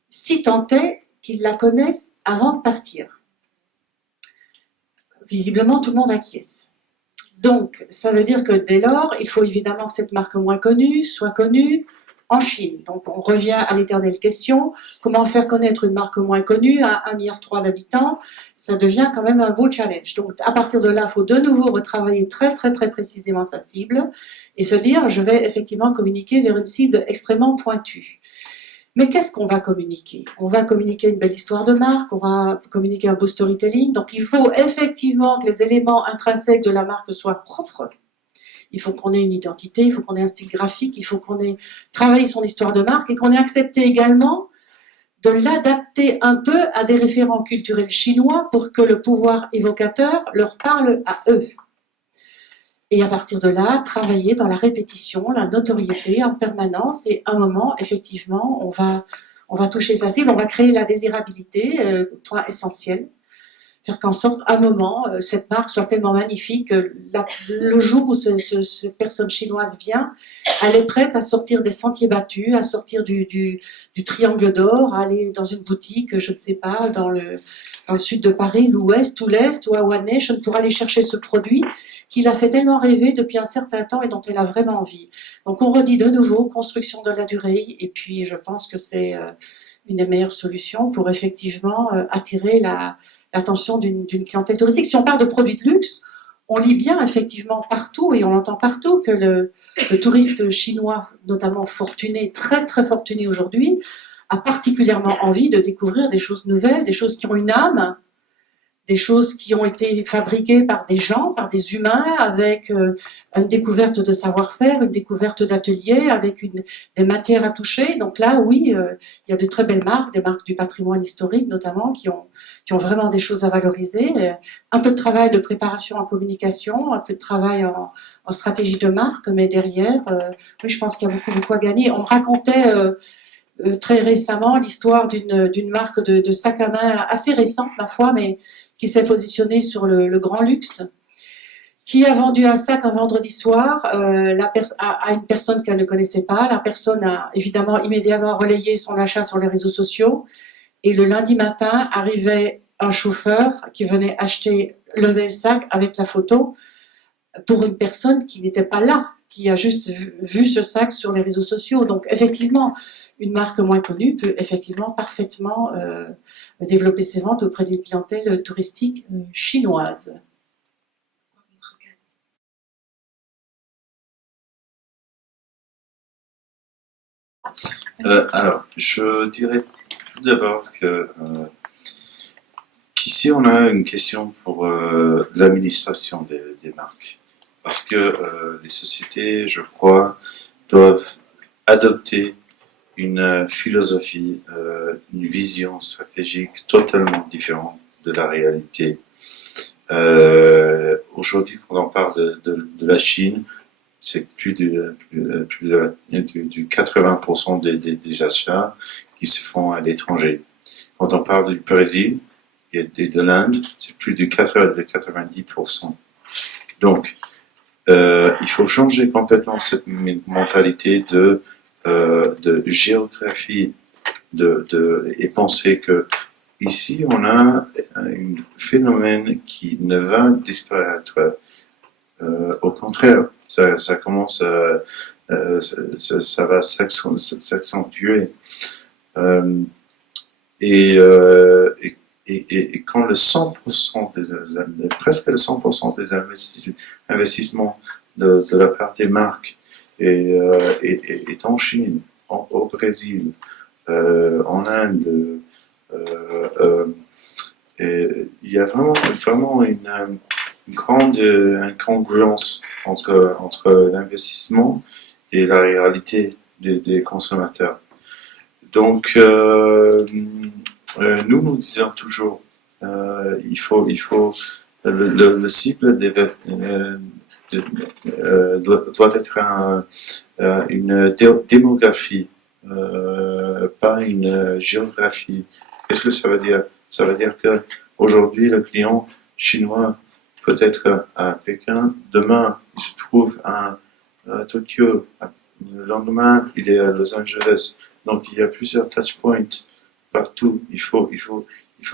si tant est qu'il la connaisse avant de partir. Visiblement, tout le monde acquiesce. Donc, ça veut dire que dès lors, il faut évidemment que cette marque moins connue soit connue en Chine. Donc on revient à l'éternelle question, comment faire connaître une marque moins connue à 1,3 milliard d'habitants, ça devient quand même un beau challenge. Donc à partir de là, il faut de nouveau retravailler très précisément sa cible et se dire, je vais effectivement communiquer vers une cible extrêmement pointue. Mais qu'est-ce qu'on va communiquer? On va communiquer une belle histoire de marque, on va communiquer un beau storytelling, donc il faut effectivement que les éléments intrinsèques de la marque soient propres. Il faut qu'on ait une identité, il faut qu'on ait un style graphique, il faut qu'on ait travaillé son histoire de marque et qu'on ait accepté également de l'adapter un peu à des référents culturels chinois pour que le pouvoir évocateur leur parle à eux. Et à partir de là, travailler dans la répétition, la notoriété en permanence et à un moment, effectivement, on va toucher sa cible, on va créer la désirabilité, point essentiel. Faire qu'en sorte, à un moment, cette marque soit tellement magnifique que le jour où cette personne chinoise vient, elle est prête à sortir des sentiers battus, à sortir du triangle d'or, à aller dans une boutique, je ne sais pas, dans le sud de Paris, l'ouest ou l'est, ou à One Nation, pour aller chercher ce produit qui l'a fait tellement rêver depuis un certain temps et dont elle a vraiment envie. Donc on redit de nouveau, construction de la durée, et puis je pense que c'est une des meilleures solutions pour effectivement attirer l'attention d'une clientèle touristique. Si on parle de produits de luxe, on lit bien effectivement partout et on entend partout que le touriste chinois, notamment fortuné, très fortuné aujourd'hui, a particulièrement envie de découvrir des choses nouvelles, des choses qui ont une âme, des choses qui ont été fabriquées par des gens, par des humains, avec une découverte de savoir-faire, une découverte d'ateliers, avec des matières à toucher. Donc là, oui, il y a de très belles marques, des marques du patrimoine historique notamment, qui ont vraiment des choses à valoriser. Un peu de travail de préparation en communication, un peu de travail en stratégie de marque, mais derrière, oui, je pense qu'il y a beaucoup à gagner. On me racontait très récemment l'histoire d'une marque de sac à main assez récente, ma foi, mais qui s'est positionnée sur le grand luxe, qui a vendu un sac un vendredi soir à une personne qu'elle ne connaissait pas. La personne a évidemment immédiatement relayé son achat sur les réseaux sociaux. Et le lundi matin, arrivait un chauffeur qui venait acheter le même sac avec la photo pour une personne qui n'était pas là, qui a juste vu ce sac sur les réseaux sociaux. Donc effectivement, une marque moins connue peut effectivement parfaitement développer ses ventes auprès d'une clientèle touristique chinoise. Alors, je dirais tout d'abord qu'ici on a une question pour l'administration des marques. Parce que les sociétés, je crois, doivent adopter une philosophie, une vision stratégique totalement différente de la réalité. Aujourd'hui, quand on parle de la Chine, c'est plus du 80% des achats qui se font à l'étranger. Quand on parle du Brésil et de l'Inde, c'est plus de 90%. Donc, il faut changer complètement cette mentalité de géographie et penser que ici on a un phénomène qui ne va disparaître. Au contraire, ça commence ça va s'accentuer. Et quand le 100% presque le 100% des investissements de la part des marques est en Chine, au Brésil, en Inde, il y a vraiment une grande incongruence entre l'investissement et la réalité des consommateurs. Donc, nous disons toujours, il faut le cible doit être une démographie, pas une géographie. Qu'est-ce que ça veut dire? Ça veut dire que aujourd'hui le client chinois peut être à Pékin, demain il se trouve à Tokyo, le lendemain il est à Los Angeles. Donc il y a plusieurs touchpoints partout. Il faut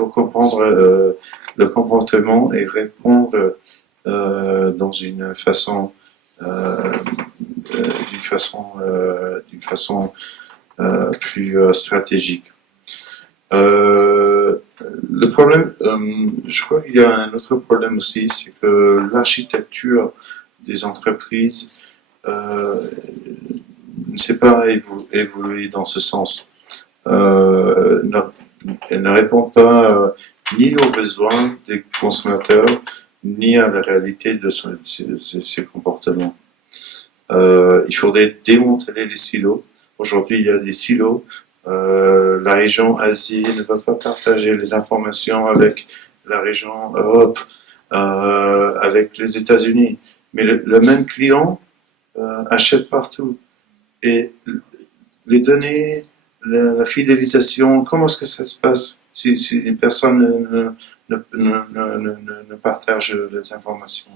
comprendre le comportement et répondre dans une façon d'une façon plus stratégique. Le problème, je crois qu'il y a un autre problème aussi, c'est que l'architecture des entreprises ne s'est pas évoluée dans ce sens. Elle ne répond pas ni aux besoins des consommateurs, ni à la réalité de ses comportements. Il faudrait démanteler les silos. Aujourd'hui, il y a des silos. La région Asie ne va pas partager les informations avec la région Europe, avec les États-Unis. Mais le même client achète partout. Et les données, la fidélisation, comment est-ce que ça se passe si une personne ne partage les informations?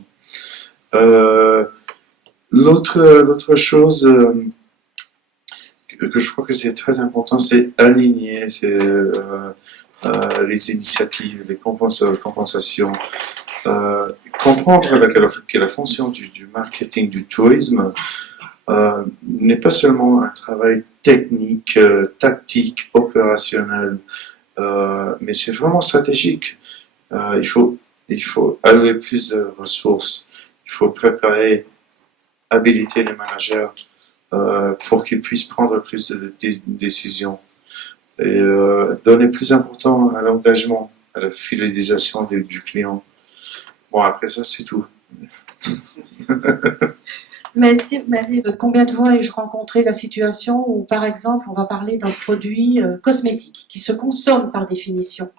L'autre chose que je crois que c'est très important, c'est aligner les initiatives, les compensations, comprendre que la fonction du marketing, du tourisme, n'est pas seulement un travail technique, tactique, opérationnel, mais c'est vraiment stratégique. Il faut allouer plus de ressources, il faut préparer, habiliter les managers pour qu'ils puissent prendre plus de décisions et donner plus d'importance à l'engagement, à la fidélisation du client. Bon, après ça, c'est tout. Merci. Combien de fois ai-je rencontré la situation où, par exemple, on va parler d'un produit cosmétique qui se consomme par définition.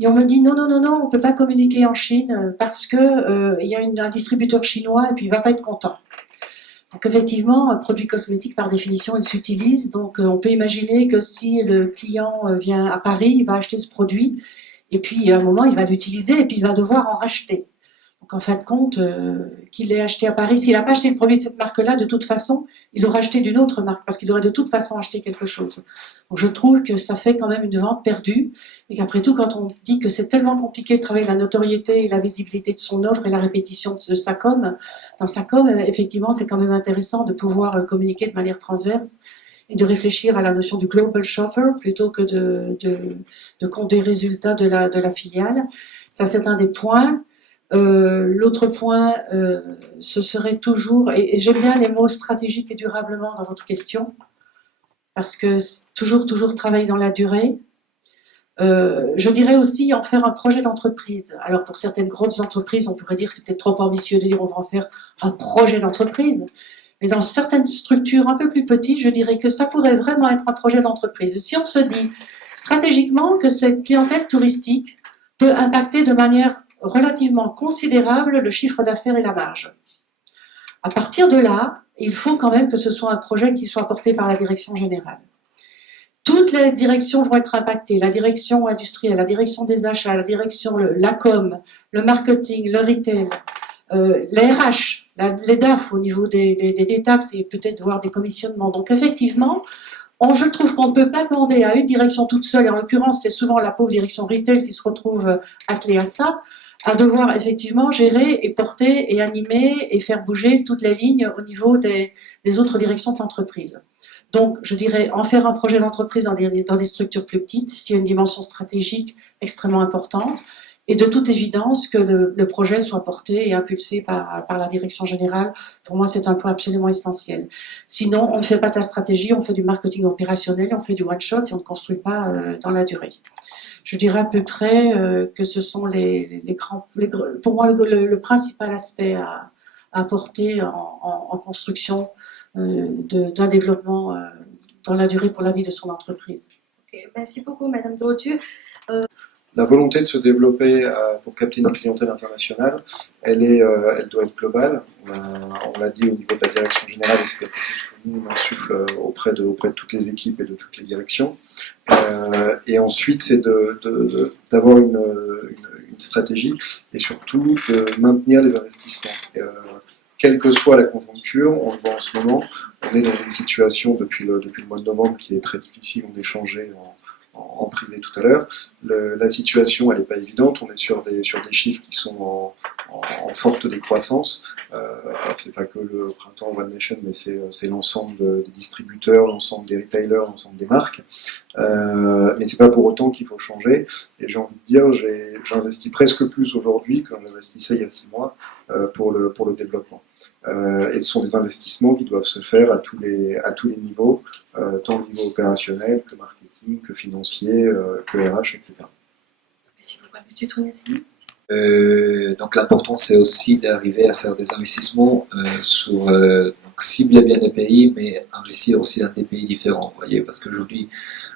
Et on me dit non, on ne peut pas communiquer en Chine parce que y a un distributeur chinois et puis il ne va pas être content. Donc effectivement, un produit cosmétique, par définition, il s'utilise. Donc on peut imaginer que si le client vient à Paris, il va acheter ce produit et puis à un moment, il va l'utiliser et puis il va devoir en racheter. Donc en fin de compte, qu'il l'ait acheté à Paris, s'il n'a pas acheté le produit de cette marque-là, de toute façon, il aurait acheté d'une autre marque, parce qu'il aurait de toute façon acheté quelque chose. Donc je trouve que ça fait quand même une vente perdue, et qu'après tout, quand on dit que c'est tellement compliqué de travailler la notoriété et la visibilité de son offre et la répétition de sa com, dans sa com, effectivement, c'est quand même intéressant de pouvoir communiquer de manière transverse, et de réfléchir à la notion du global shopper, plutôt que de compter les résultats de la filiale. Ça, c'est un des points. L'autre point, ce serait toujours, et j'aime bien les mots stratégique et durablement dans votre question, parce que toujours travailler dans la durée. Je dirais aussi en faire un projet d'entreprise. Alors pour certaines grosses entreprises, on pourrait dire que c'est peut-être trop ambitieux de dire on va en faire un projet d'entreprise. Mais dans certaines structures un peu plus petites, je dirais que ça pourrait vraiment être un projet d'entreprise. Si on se dit stratégiquement que cette clientèle touristique peut impacter de manière relativement considérable le chiffre d'affaires et la marge. À partir de là, il faut quand même que ce soit un projet qui soit porté par la direction générale. Toutes les directions vont être impactées, la direction industrielle, la direction des achats, la direction, la com, le marketing, le retail, les RH, les DAF au niveau des taxes et peut-être voir des commissionnements. Donc effectivement, je trouve qu'on ne peut pas demander à une direction toute seule, et en l'occurrence c'est souvent la pauvre direction retail qui se retrouve attelée à ça, à devoir effectivement gérer et porter et animer et faire bouger toutes les lignes au niveau des autres directions de l'entreprise. Donc je dirais en faire un projet d'entreprise dans des structures plus petites, s'il y a une dimension stratégique extrêmement importante, et de toute évidence que le projet soit porté et impulsé par la direction générale. Pour moi, c'est un point absolument essentiel. Sinon, on ne fait pas de la stratégie, on fait du marketing opérationnel, on fait du one-shot et on ne construit pas dans la durée. Je dirais à peu près que ce sont pour moi, le principal aspect à apporter en construction d'un développement dans la durée pour la vie de son entreprise. Okay. Merci beaucoup, Madame Drotu. La volonté de se développer pour capter une clientèle internationale, elle doit être globale. On l'a dit au niveau de la direction générale, et c'est quelque chose que nous on insuffle auprès de toutes les équipes et de toutes les directions. Et ensuite, c'est d'avoir une stratégie et surtout de maintenir les investissements. Quelle que soit la conjoncture, on le voit en ce moment, on est dans une situation depuis le mois de novembre qui est très difficile, on échangeait en privé tout à l'heure. La situation, elle n'est pas évidente, on est sur des chiffres qui sont en forte décroissance. Alors c'est pas que le printemps One Nation, mais c'est l'ensemble des distributeurs, l'ensemble des retailers, l'ensemble des marques. Mais c'est pas pour autant qu'il faut changer. Et j'ai envie de dire, j'investis presque plus aujourd'hui que j'investissais il y a 6 mois pour le développement. Et ce sont des investissements qui doivent se faire à tous les niveaux, tant au niveau opérationnel que marketing, que financier, que RH, etc. Merci beaucoup, Monsieur Tournassini. Donc l'important c'est aussi d'arriver à faire des investissements donc cibler bien les pays, mais investir aussi dans des pays différents. Vous voyez, parce qu'aujourd'hui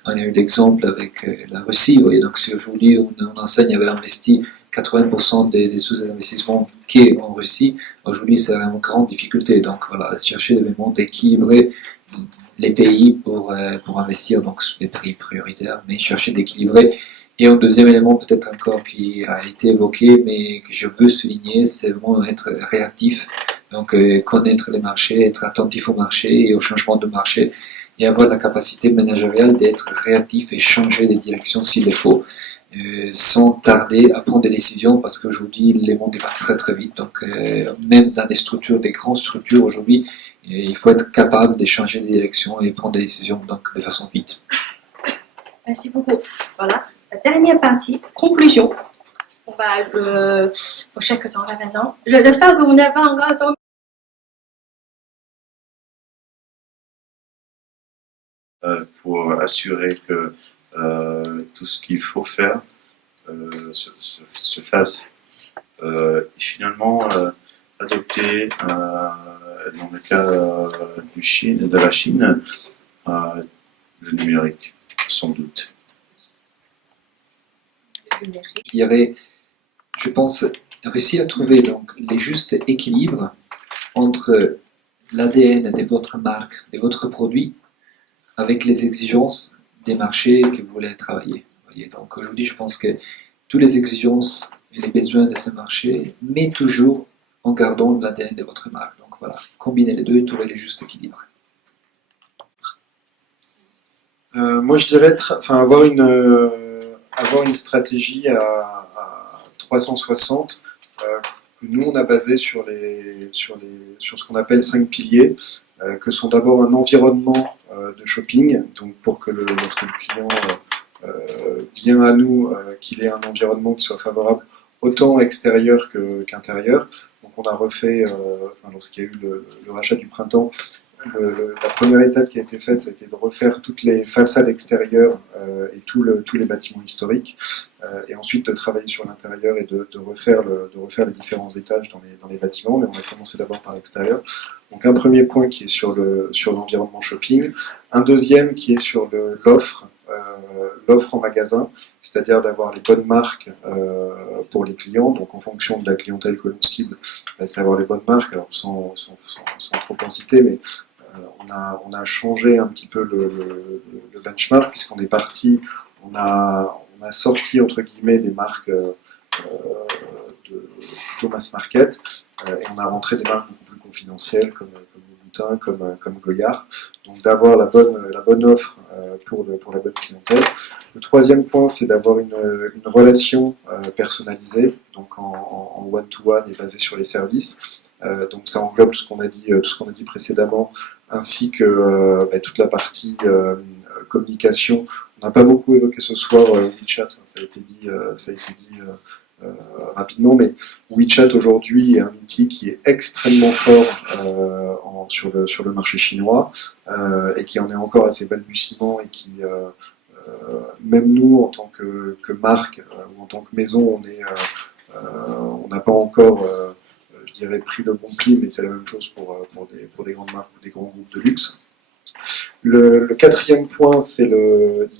on a eu l'exemple avec la Russie. Vous voyez, donc si aujourd'hui une enseigne avait investi 80% des sous-investissements qui est en Russie, aujourd'hui c'est une grande difficulté. Donc voilà, chercher vraiment d'équilibrer les pays pour investir donc sur des prix prioritaires, mais chercher d'équilibrer. Et un deuxième élément peut-être encore qui a été évoqué, mais que je veux souligner, c'est vraiment être réactif, donc connaître les marchés, être attentif au marché et au changement de marché, et avoir la capacité managériale d'être réactif et changer de direction s'il le faut, sans tarder à prendre des décisions, parce qu'aujourd'hui le monde va très très vite, donc même dans des structures, des grandes structures aujourd'hui, il faut être capable de changer de direction et prendre des décisions donc de façon vite. Merci beaucoup. Voilà, la dernière partie, conclusion. On va au chèque ça en va maintenant. J'espère que vous n'avez pas encore attendu. Pour assurer que tout ce qu'il faut faire se fasse. Et finalement, adopter, dans le cas de la Chine, le numérique, sans doute. Je dirais, je pense, réussir à trouver donc les justes équilibres entre l'ADN de votre marque, de votre produit, avec les exigences des marchés que vous voulez travailler. Vous voyez, donc aujourd'hui, je pense que toutes les exigences et les besoins de ce marché, mais toujours en gardant l'ADN de votre marque. Donc voilà, combiner les deux et trouver les justes équilibres. Moi, je dirais avoir une stratégie à 360 que nous on a basé sur ce qu'on appelle 5 piliers, que sont d'abord un environnement de shopping, donc pour que notre client vient à nous, qu'il ait un environnement qui soit favorable autant extérieur qu'intérieur. Donc on a refait, lorsqu'il y a eu le rachat du printemps, la première étape qui a été faite, c'était de refaire toutes les façades extérieures et tous les bâtiments historiques, et ensuite de travailler sur l'intérieur et de refaire les différents étages dans les bâtiments, mais on a commencé d'abord par l'extérieur. Donc un premier point qui est sur l'environnement shopping, un deuxième qui est sur l'offre en magasin, c'est-à-dire d'avoir les bonnes marques pour les clients, donc en fonction de la clientèle que l'on cible, c'est avoir les bonnes marques, alors sans trop en citer, mais on a changé un petit peu le benchmark, puisqu'on est parti, on a sorti entre guillemets des marques plutôt mass market, et on a rentré des marques beaucoup plus confidentielles comme Louboutin, comme Goyard. Donc d'avoir la bonne offre pour la bonne clientèle. Le troisième point, c'est d'avoir une relation personnalisée, donc en one-to-one et basée sur les services. Donc ça englobe tout ce qu'on a dit précédemment, ainsi que toute la partie communication. On n'a pas beaucoup évoqué ce soir WeChat, ça a été dit rapidement, mais WeChat aujourd'hui est un outil qui est extrêmement fort sur le marché chinois, et qui en est encore à ses balbutiements, et qui même nous en tant que marque ou en tant que maison, on n'a pas encore je dirais pris le bon pli, mais c'est la même chose pour des grandes marques ou des grands groupes de luxe. Le quatrième point, c'est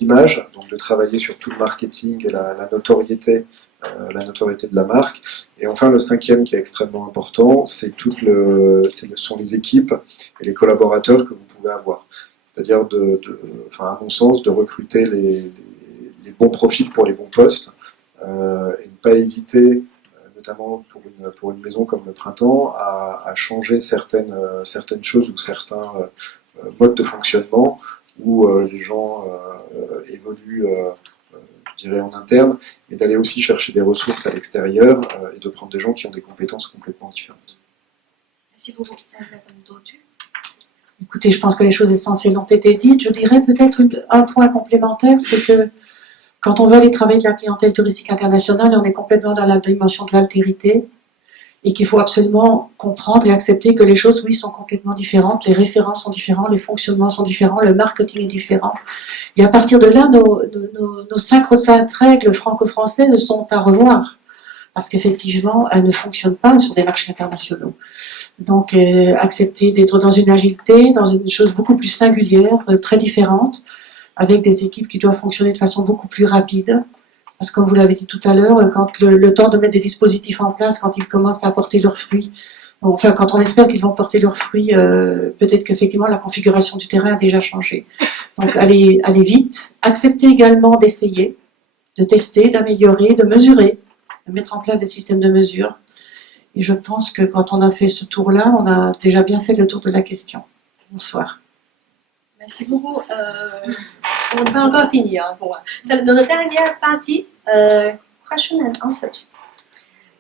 l'image, donc de travailler sur tout le marketing et la notoriété de la marque. Et enfin, le cinquième qui est extrêmement important, sont les équipes et les collaborateurs que vous pouvez avoir. C'est-à-dire, à mon sens, de recruter les bons profils pour les bons postes, et ne pas hésiter, notamment pour une maison comme le Printemps, à changer certaines choses ou certains modes de fonctionnement où les gens évoluent je dirais, en interne, mais d'aller aussi chercher des ressources à l'extérieur et de prendre des gens qui ont des compétences complètement différentes. Merci beaucoup, Madame Daudu. Écoutez, je pense que les choses essentielles ont été dites. Je dirais peut-être un point complémentaire, c'est que quand on veut aller travailler de la clientèle touristique internationale, on est complètement dans la dimension de l'altérité et qu'il faut absolument comprendre et accepter que les choses, oui, sont complètement différentes, les références sont différentes, les fonctionnements sont différents, le marketing est différent. Et à partir de là, nos sacro-saintes règles franco-françaises sont à revoir. Parce qu'effectivement, elles ne fonctionnent pas sur des marchés internationaux. Donc, accepter d'être dans une agilité, dans une chose beaucoup plus singulière, très différente, avec des équipes qui doivent fonctionner de façon beaucoup plus rapide. Parce que comme vous l'avez dit tout à l'heure, quand le temps de mettre des dispositifs en place, quand ils commencent à porter leurs fruits, enfin, quand on espère qu'ils vont porter leurs fruits, peut-être qu'effectivement la configuration du terrain a déjà changé. Donc, allez vite. Accepter également d'essayer, de tester, d'améliorer, de mesurer, de mettre en place des systèmes de mesure. Et je pense que quand on a fait ce tour-là, on a déjà bien fait le tour de la question. Bonsoir. Merci beaucoup. On n'a pas encore fini pour moi. C'est notre dernière partie, question and answers.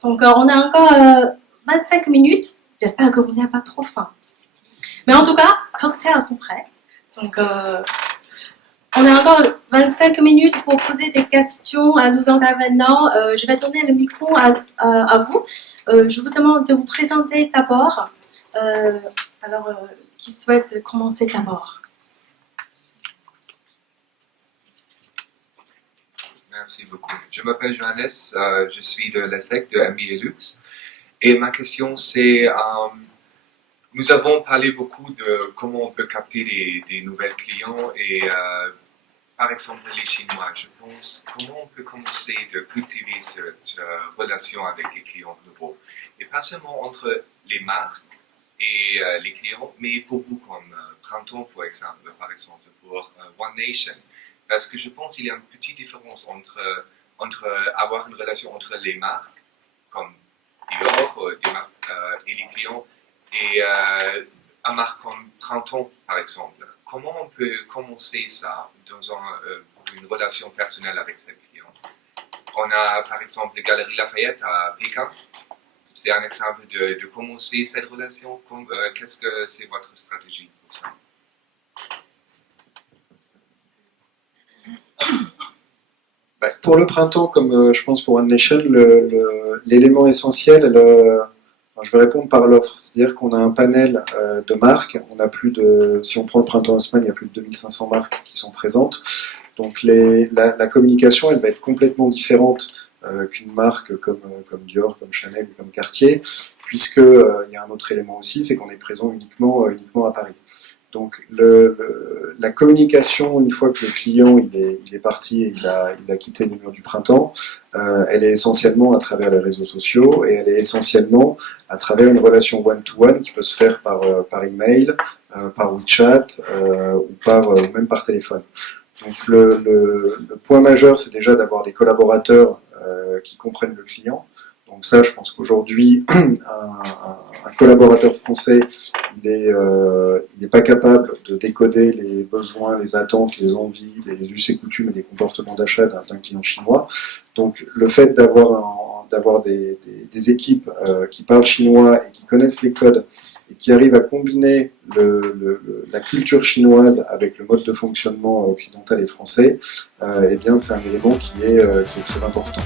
Donc, on a encore 25 minutes. J'espère que vous n'avez pas trop faim. Mais en tout cas, les cocktails sont prêts. Donc, on a encore 25 minutes pour poser des questions à nos intervenants. Je vais donner le micro à vous. Je vous demande de vous présenter d'abord. Qui souhaite commencer d'abord? Merci beaucoup. Je m'appelle Johannes, je suis de l'ESSEC de MBA Lux. Et ma question c'est, nous avons parlé beaucoup de comment on peut capter des nouvelles clients et par exemple les Chinois. Je pense comment on peut commencer de cultiver cette relation avec les clients nouveaux. Et pas seulement entre les marques et les clients, mais pour vous comme Printemps par exemple pour One Nation. Parce que je pense qu'il y a une petite différence entre avoir une relation entre les marques, comme Dior, des marques, et les clients, et une marque comme Printemps, par exemple. Comment on peut commencer ça dans une relation personnelle avec ces clients? On a par exemple les Galeries Lafayette à Pékin. C'est un exemple de commencer cette relation. Qu'est-ce que c'est votre stratégie pour ça? Pour le printemps, comme je pense pour One Nation, l'élément essentiel, je vais répondre par l'offre. C'est-à-dire qu'on a un panel de marques. On a si on prend le printemps Haussmann, il y a plus de 2500 marques qui sont présentes. Donc la communication, elle va être complètement différente qu'une marque comme Dior, comme Chanel ou comme Cartier, puisque il y a un autre élément aussi, c'est qu'on est présent uniquement à Paris. Donc la communication, une fois que le client il est parti et il a quitté les murs du printemps, elle est essentiellement à travers les réseaux sociaux et elle est essentiellement à travers une relation one-to-one qui peut se faire par email, par WeChat ou même par téléphone. Donc le point majeur, c'est déjà d'avoir des collaborateurs qui comprennent le client. Donc ça, je pense qu'aujourd'hui, un collaborateur français, il est pas capable de décoder les besoins, les attentes, les envies, les us et coutumes et les comportements d'achat d'un client chinois. Donc le fait d'avoir des équipes qui parlent chinois et qui connaissent les codes et qui arrivent à combiner la culture chinoise avec le mode de fonctionnement occidental et français, eh bien c'est un élément qui est très important.